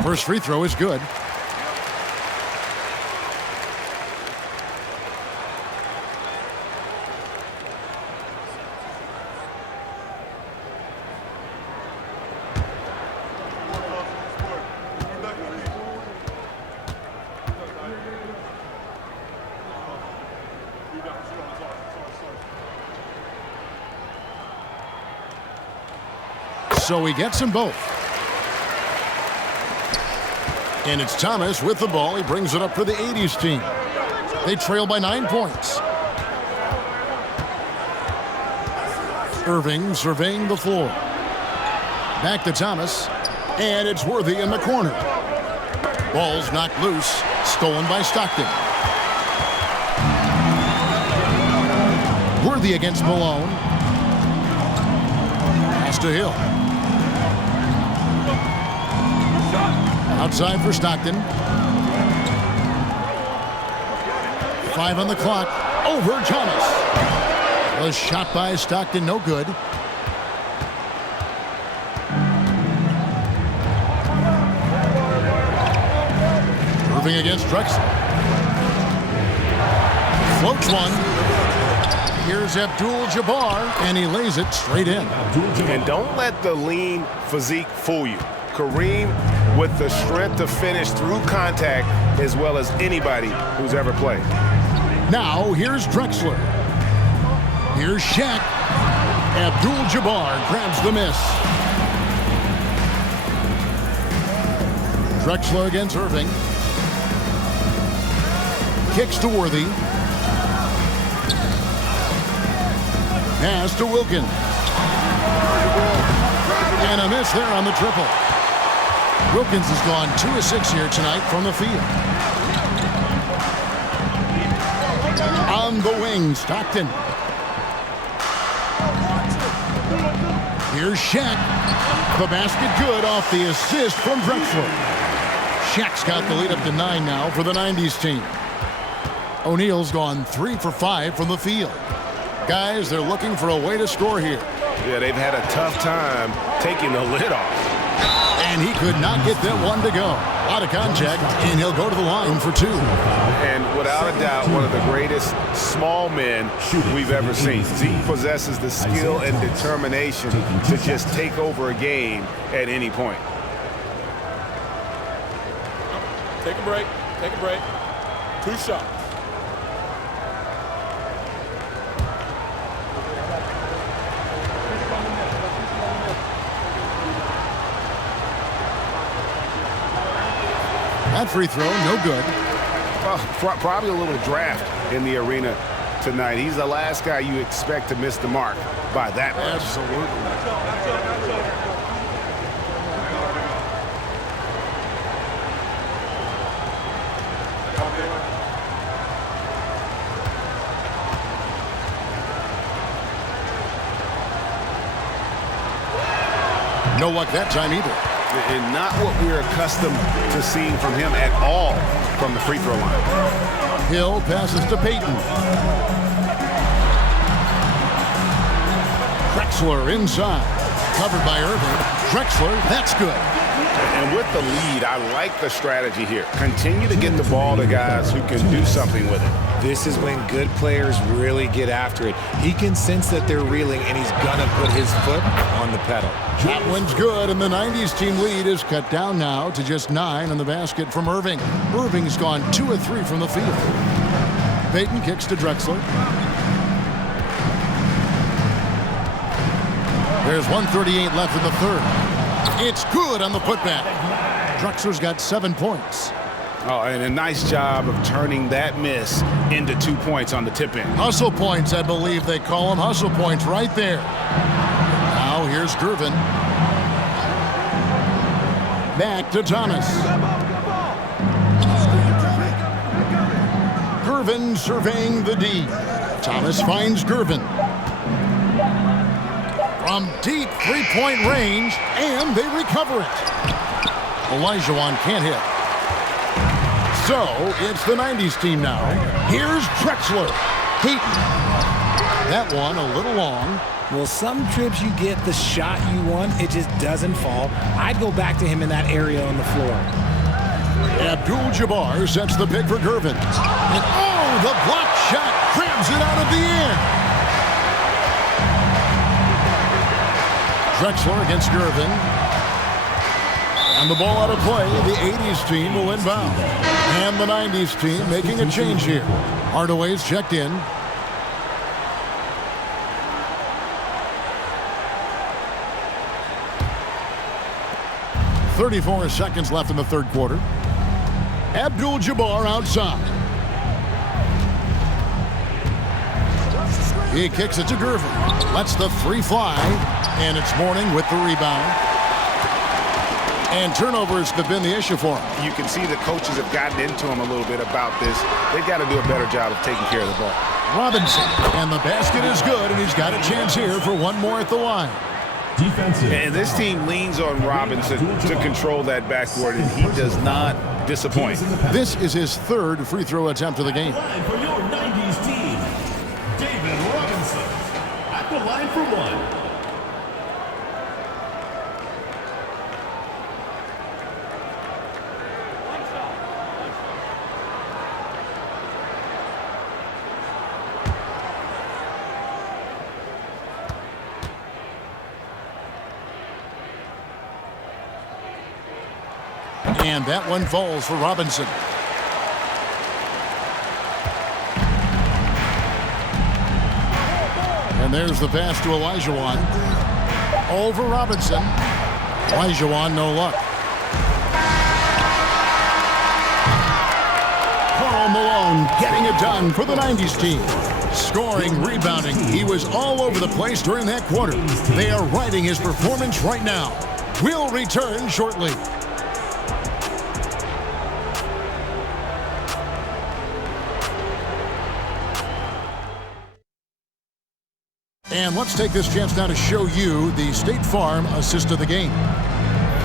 First free throw is good. So he gets them both. And it's Thomas with the ball. He brings it up for the 80's team. They trail by 9 points. Irving surveying the floor. Back to Thomas. And it's Worthy in the corner. Ball's knocked loose. Stolen by Stockton. Worthy against Malone. Pass to Hill. Outside for Stockton. 5 on the clock. Over Thomas. Was shot by Stockton, no good. Irving against Drexler. Floats one. Here's Abdul-Jabbar, and he lays it straight in. And don't let the lean physique fool you. Kareem with the strength to finish through contact as well as anybody who's ever played. Now here's Drexler. Here's Shaq. Abdul-Jabbar grabs the miss. Drexler against Irving. Kicks to Worthy. Pass to Wilkins. And a miss there on the triple. Wilkins has gone 2 of 6 here tonight from the field. On the wing, Stockton. Here's Shaq. The basket good off the assist from Drexler. Shaq's got the lead up to 9 now for the 90's team. O'Neal's gone 3 for 5 from the field. Guys, they're looking for a way to score here. Yeah, they've had a tough time taking the lid off. And he could not get that one to go. Out of contact, and he'll go to the line for 2. And without a doubt, one of the greatest small men we've ever seen. Zeke possesses the skill and determination to just take over a game at any point. Take a break. Take a break. 2 shots. That free throw, no good. Well, probably a little draft in the arena tonight. He's the last guy you expect to miss the mark by that much. Absolutely. No luck that time either. And not what we're accustomed to seeing from him at all from the free throw line. Hill passes to Payton. Drexler inside. Covered by Irving. Drexler, that's good. And with the lead, I like the strategy here. Continue to get the ball to guys who can do something with it. This is when good players really get after it. He can sense that they're reeling, and he's going to put his foot on the pedal. That one's good, and the 90s team lead is cut down now to just 9 on the basket from Irving. Irving's gone 2 of 3 from the field. Payton kicks to Drexler. There's 1:38 left in the third. It's good on the putback. Drexler's got 7 points. Oh, and a nice job of turning that miss into 2 points on the tip-in. Hustle points, I believe they call them. Hustle points right there. Now here's Gervin. Back to Thomas. Gervin surveying the D. Thomas finds Gervin. From deep three-point range, and they recover it. Olajuwon can't hit. So, it's the 90s team now. Here's Drexler. Payton. That one a little long. Well, some trips you get the shot you want, it just doesn't fall. I'd go back to him in that area on the floor. Abdul-Jabbar sets the pick for Gervin. And oh, the block shot grabs it out of the air. Drexler against Gervin. And the ball out of play. The 80s team will inbound. And the 90s team making a change here. Hardaway's checked in. .34 seconds left in the third quarter. Abdul-Jabbar outside. He kicks it to Gervin. Lets the three fly. And it's Mourning with the rebound. And turnovers have been the issue for him. You can see the coaches have gotten into him a little bit about this. They've got to do a better job of taking care of the ball. Robinson. And the basket is good, and he's got a chance here for one more at the line. Defensive. And this team leans on Robinson to control that backcourt, and he does not disappoint. This is his third free throw attempt of the game. Line for your 90s team, David Robinson. At the line for one. And that one falls for Robinson. And there's the pass to Olajuwon. Over Robinson. Olajuwon, no luck. Karl Malone getting it done for the 90s team. Scoring, rebounding. He was all over the place during that quarter. They are riding his performance right now. We'll return shortly. And let's take this chance now to show you the State Farm assist of the game.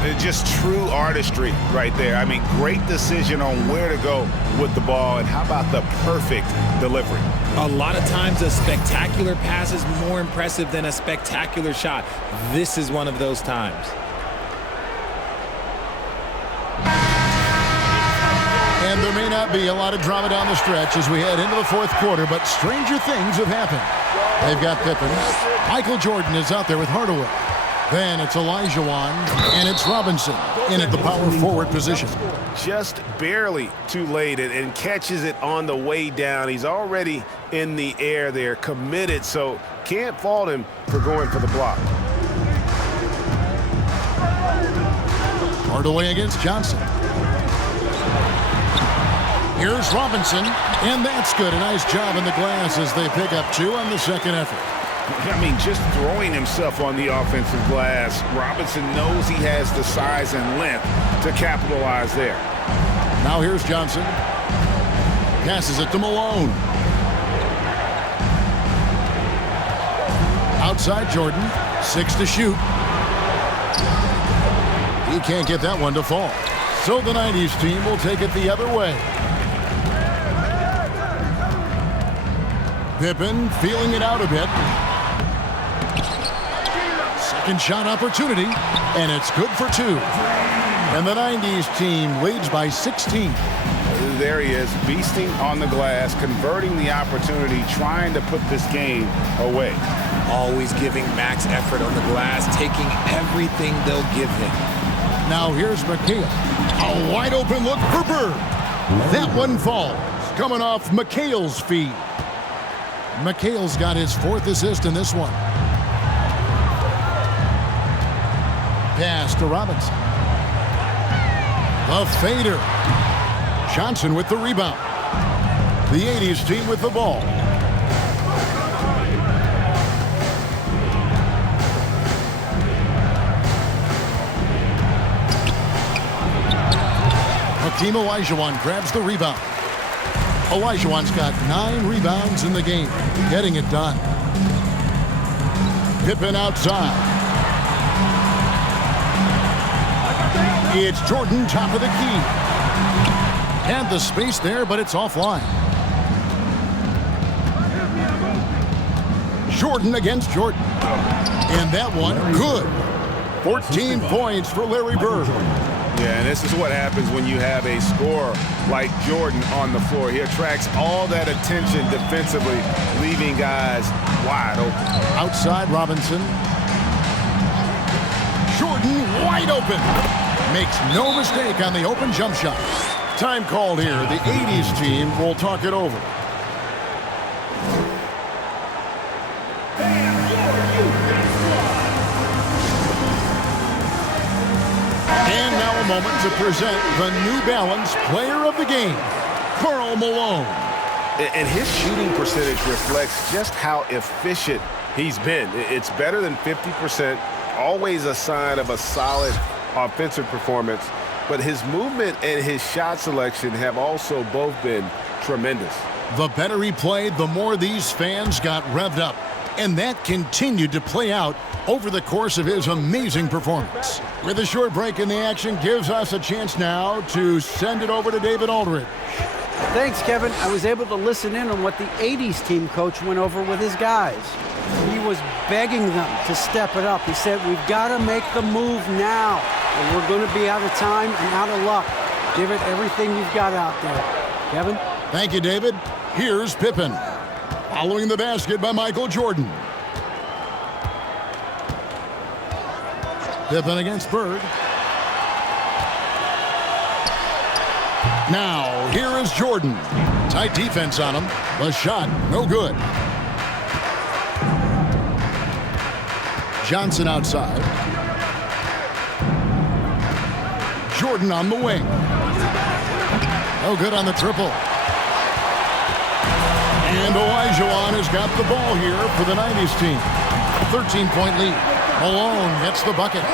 It's just true artistry right there. I mean, great decision on where to go with the ball, and how about the perfect delivery? A lot of times a spectacular pass is more impressive than a spectacular shot. This is one of those times. And there may not be a lot of drama down the stretch as we head into the fourth quarter, but stranger things have happened. They've got Pippen. Michael Jordan is out there with Hardaway. Then it's Olajuwon, and it's Robinson in at the power forward position. Just barely too late, and catches it on the way down. He's already in the air there, committed, so can't fault him for going for the block. Hardaway against Johnson. Here's Robinson, and that's good. A nice job in the glass as they pick up 2 on the second effort. I mean, just throwing himself on the offensive glass. Robinson knows he has the size and length to capitalize there. Now here's Johnson. Passes it to Malone. Outside Jordan. 6 to shoot. He can't get that one to fall. So the 90s team will take it the other way. Pippen feeling it out a bit. Second shot opportunity, and it's good for 2. And the 90s team leads by 16. There he is, beasting on the glass, converting the opportunity, trying to put this game away. Always giving max effort on the glass, taking everything they'll give him. Now here's McHale. A wide open look for Bird. That one falls, coming off McHale's feet. McHale's got his 4th assist in this one. Pass to Robinson. The fader. Johnson with the rebound. The 80s team with the ball. Hakeem Olajuwon grabs the rebound. Olajuwon's got 9 rebounds in the game, getting it done. Pippen outside. It's Jordan, top of the key. Had the space there, but it's offline. Jordan against Jordan. And that one, good. 14 points for Larry Bird. Yeah, and this is what happens when you have a scorer like Jordan on the floor. He attracts all that attention defensively, leaving guys wide open. Outside Robinson. Jordan wide open. Makes no mistake on the open jump shot. Time called here. The 80s team will talk it over. And now a moment to present the New Balance Player of the Game, Karl Malone. And his shooting percentage reflects just how efficient he's been. It's better than 50%, always a sign of a solid offensive performance. But his movement and his shot selection have also both been tremendous. The better he played, the more these fans got revved up. And that continued to play out over the course of his amazing performance. With a short break in the action, gives us a chance now to send it over to David Aldridge. Thanks, Kevin. I was able to listen in on what the 80s team coach went over with his guys. He was begging them to step it up. He said, we've got to make the move now, or we're going to be out of time and out of luck. Give it everything you've got out there. Kevin? Thank you, David. Here's Pippen. Following the basket by Michael Jordan. Pippen against Bird. Now, here is Jordan. Tight defense on him. The shot, no good. Johnson outside. Jordan on the wing. No good on the triple. And Olajuwon has got the ball here for the 90s team. 13-point lead. Malone gets the bucket.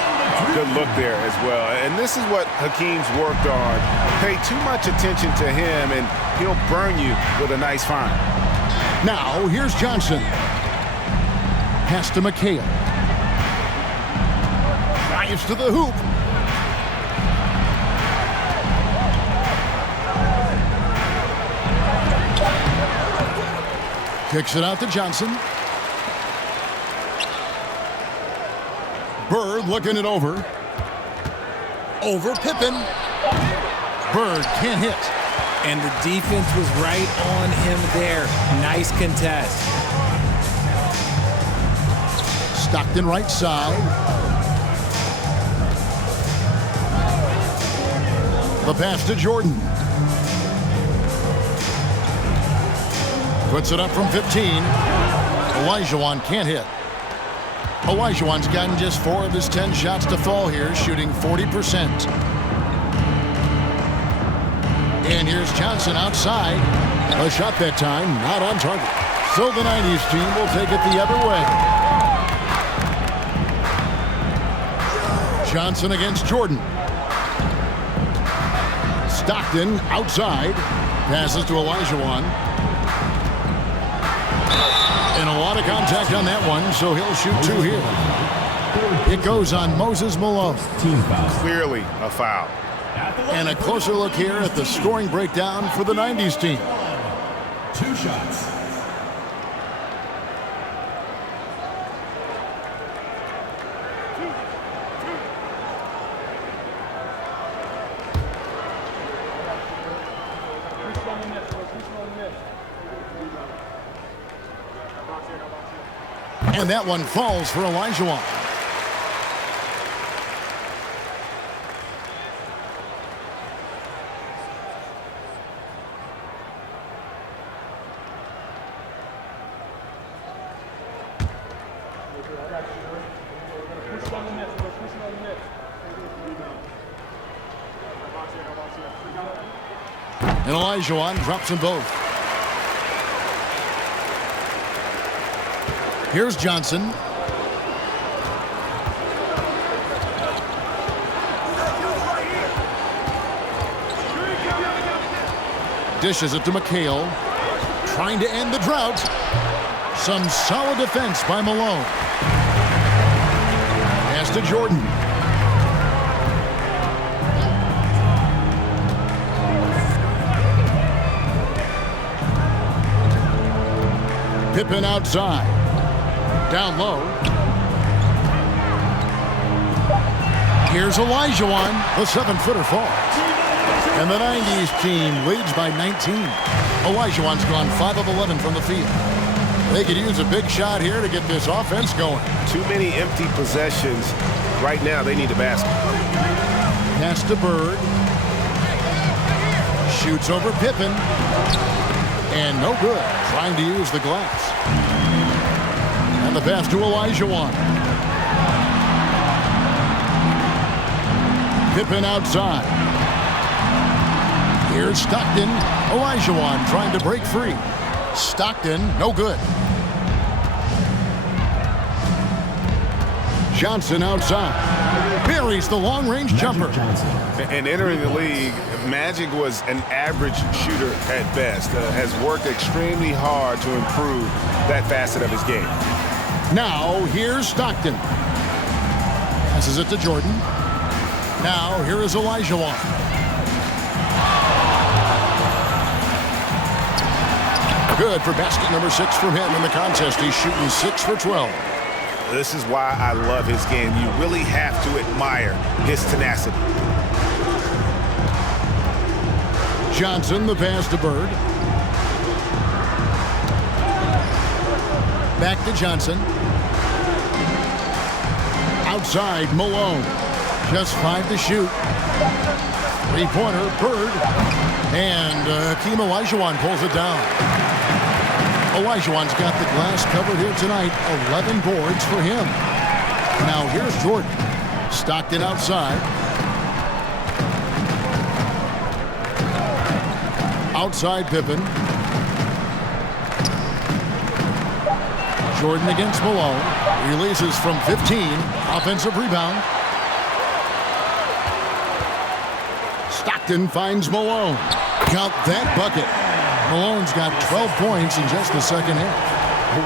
Good look there as well. And this is what Hakeem's worked on. Pay too much attention to him, and he'll burn you with a nice find. Now, here's Johnson. Pass to McHale. Drives to the hoop. Kicks it out to Johnson. Bird looking it over. Over Pippen. Bird can't hit. And the defense was right on him there. Nice contest. Stockton right side. The pass to Jordan. Puts it up from 15. Olajuwon can't hit. Olajuwon's gotten just 4 of his 10 shots to fall here, shooting 40%. And here's Johnson outside. A shot that time, not on target. So the 90s team will take it the other way. Johnson against Jordan. Stockton outside. Passes to Olajuwon. And a lot of contact on that one, so he'll shoot 2 here. It goes on Moses Malone. Clearly a foul. And a closer look here at the scoring breakdown for the 90s team. 2 shots. And that one falls for Olajuwon. And Olajuwon drops them both. Here's Johnson. Dishes it to McHale. Trying to end the drought. Some solid defense by Malone. Pass to Jordan. Pippen outside. Down low. Here's Olajuwon. The 7-footer falls. And the 90s team leads by 19. Olajuwon's gone 5 of 11 from the field. They could use a big shot here to get this offense going. Too many empty possessions. Right now, they need a basket. Pass to Bird. Shoots over Pippen. And no good. Trying to use the glass. And the pass to Olajuwon. Pippen outside. Here's Stockton. Olajuwon trying to break free. Stockton, no good. Johnson outside. Buries the long-range jumper. And entering the league, Magic was an average shooter at best. Has worked extremely hard to improve that facet of his game. Now, here's Stockton. Passes it to Jordan. Now, here is Olajuwon. Good for basket number 6 from him in the contest. He's shooting 6 for 12. This is why I love his game. You really have to admire his tenacity. Johnson, the pass to Bird. Back to Johnson. Outside, Malone. Just 5 to shoot. Three-pointer, Bird. And Hakeem Olajuwon pulls it down. Olajuwon's got the glass covered here tonight. 11 boards for him. Now here's Jordan. Stockton outside. Outside Pippen. Jordan against Malone. Releases from 15. Offensive rebound. Stockton finds Malone. Count that bucket. Malone's got 12 points in just the second half.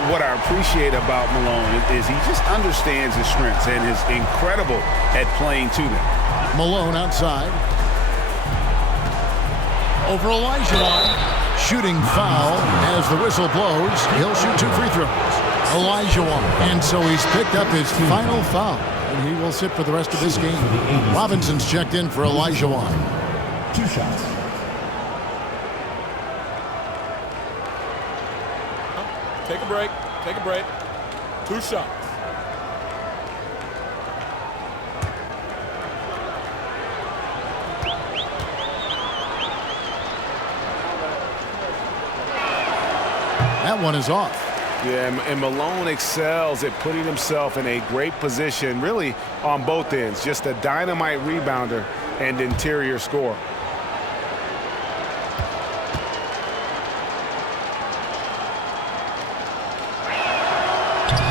What I appreciate about Malone is he just understands his strengths and is incredible at playing to them. Malone outside. Over Olajuwon. Shooting foul as the whistle blows. He'll shoot 2 free throws. Olajuwon. And so he's picked up his final foul. And he will sit for the rest of this game. Robinson's checked in for Olajuwon. 2 shots. Take a break. Take a break. 2 shots. That one is off. Yeah, and Malone excels at putting himself in a great position, really on both ends. Just a dynamite rebounder and interior scorer.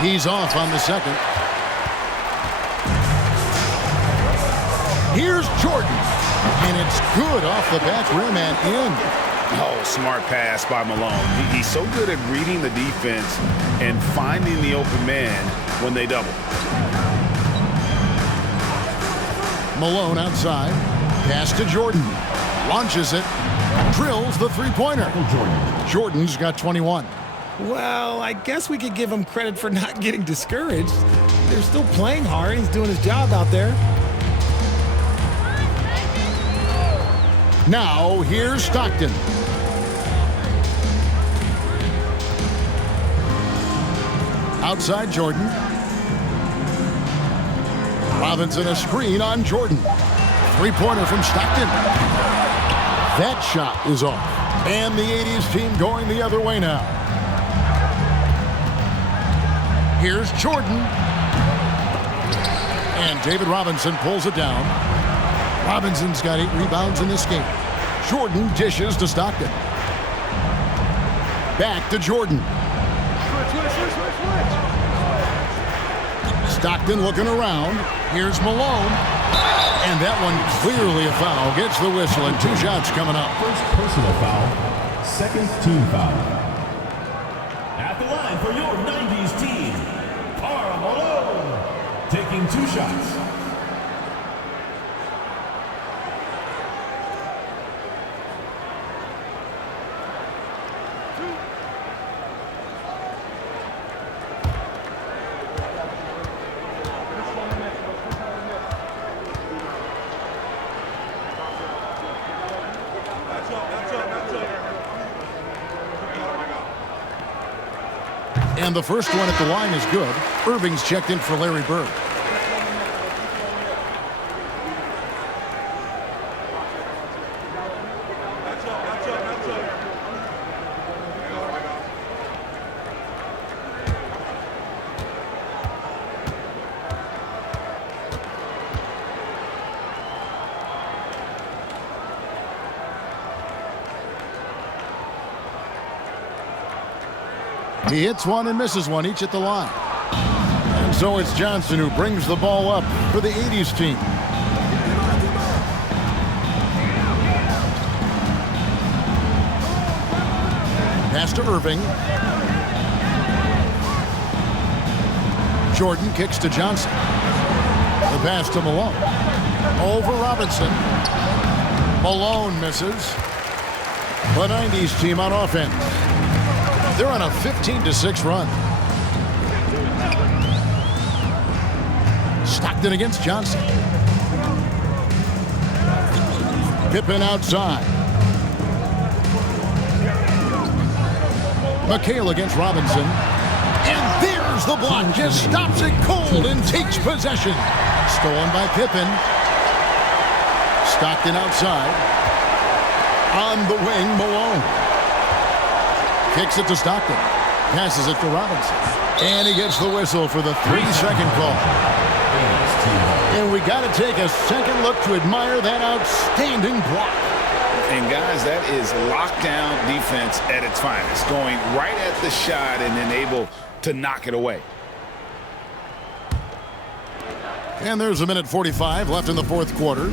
He's off on the second. Here's Jordan. And it's good off the back rim and in. Oh, smart pass by Malone. He's so good at reading the defense and finding the open man when they double. Malone outside. Pass to Jordan. Launches it. Drills the three-pointer. Jordan's got 21. Well, I guess we could give him credit for not getting discouraged. They're still playing hard. He's doing his job out there. Now, here's Stockton. Outside Jordan. Robinson a screen on Jordan. Three-pointer from Stockton. That shot is off. And the 80s team going the other way now. Here's Jordan. And David Robinson pulls it down. Robinson's got 8 rebounds in this game. Jordan dishes to Stockton. Back to Jordan. Stockton looking around. Here's Malone. And that one clearly a foul. Gets the whistle and 2 shots coming up. First personal foul, second team foul. At the line for your 90s team, Karl Malone, taking 2 shots. And the first one at the line is good. Irving's checked in for Larry Bird. He hits one and misses one, each at the line. And so it's Johnson who brings the ball up for the 80s team. Pass to Irving. Jordan kicks to Johnson. The pass to Malone. Over Robinson. Malone misses. The 90s team on offense. They're on a 15-6 run. Stockton against Johnson. Pippen outside. McHale against Robinson. And there's the block. Just stops it cold and takes possession. Stolen by Pippen. Stockton outside. On the wing, Malone. Kicks it to Stockton. Passes it to Robinson. And he gets the whistle for the 3-second call. And we got to take a second look to admire that outstanding block. And guys, that is lockdown defense at its finest. Going right at the shot and then able to knock it away. And there's 1:45 left in the fourth quarter.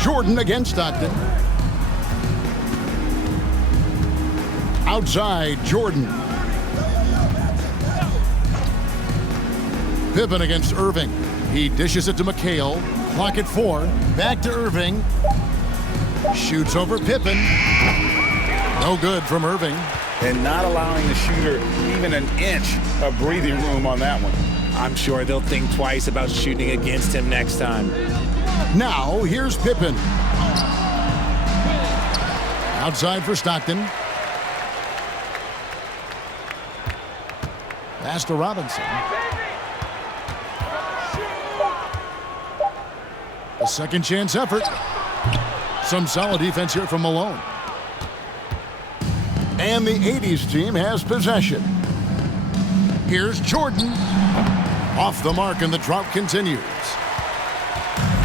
Jordan against Stockton. Outside, Jordan. Pippen against Irving. He dishes it to McHale. Clock at 4. Back to Irving. Shoots over Pippen. No good from Irving. And not allowing the shooter even an inch of breathing room on that one. I'm sure they'll think twice about shooting against him next time. Now, here's Pippen. Outside for Stockton. Pass to Robinson. A second chance effort. Some solid defense here from Malone. And the 80s team has possession. Here's Jordan. Off the mark, and the drought continues.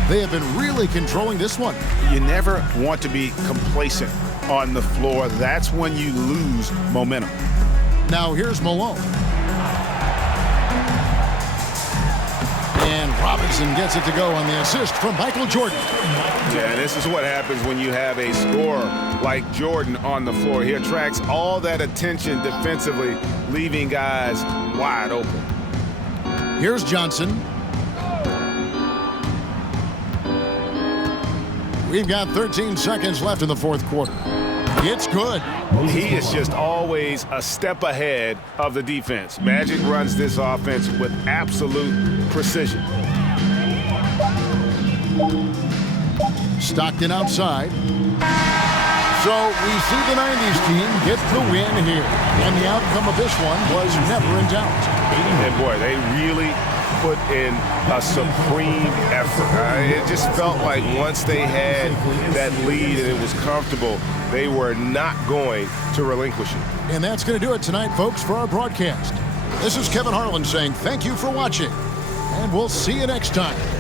They have been really controlling this one. You never want to be complacent on the floor. That's when you lose momentum. Now here's Malone. And Robinson gets it to go on the assist from Michael Jordan. Yeah, this is what happens when you have a scorer like Jordan on the floor. He attracts all that attention defensively, leaving guys wide open. Here's Johnson. We've got 13 seconds left in the fourth quarter. It's good. He is just always a step ahead of the defense. Magic runs this offense with absolute precision. Stockton outside. So we see the 90s team get the win here. And the outcome of this one was never in doubt. And boy, they really put in a supreme effort. It just felt like once they had that lead and it was comfortable, they were not going to relinquish it. And that's going to do it tonight, folks, for our broadcast. This is Kevin Harlan saying thank you for watching, and we'll see you next time.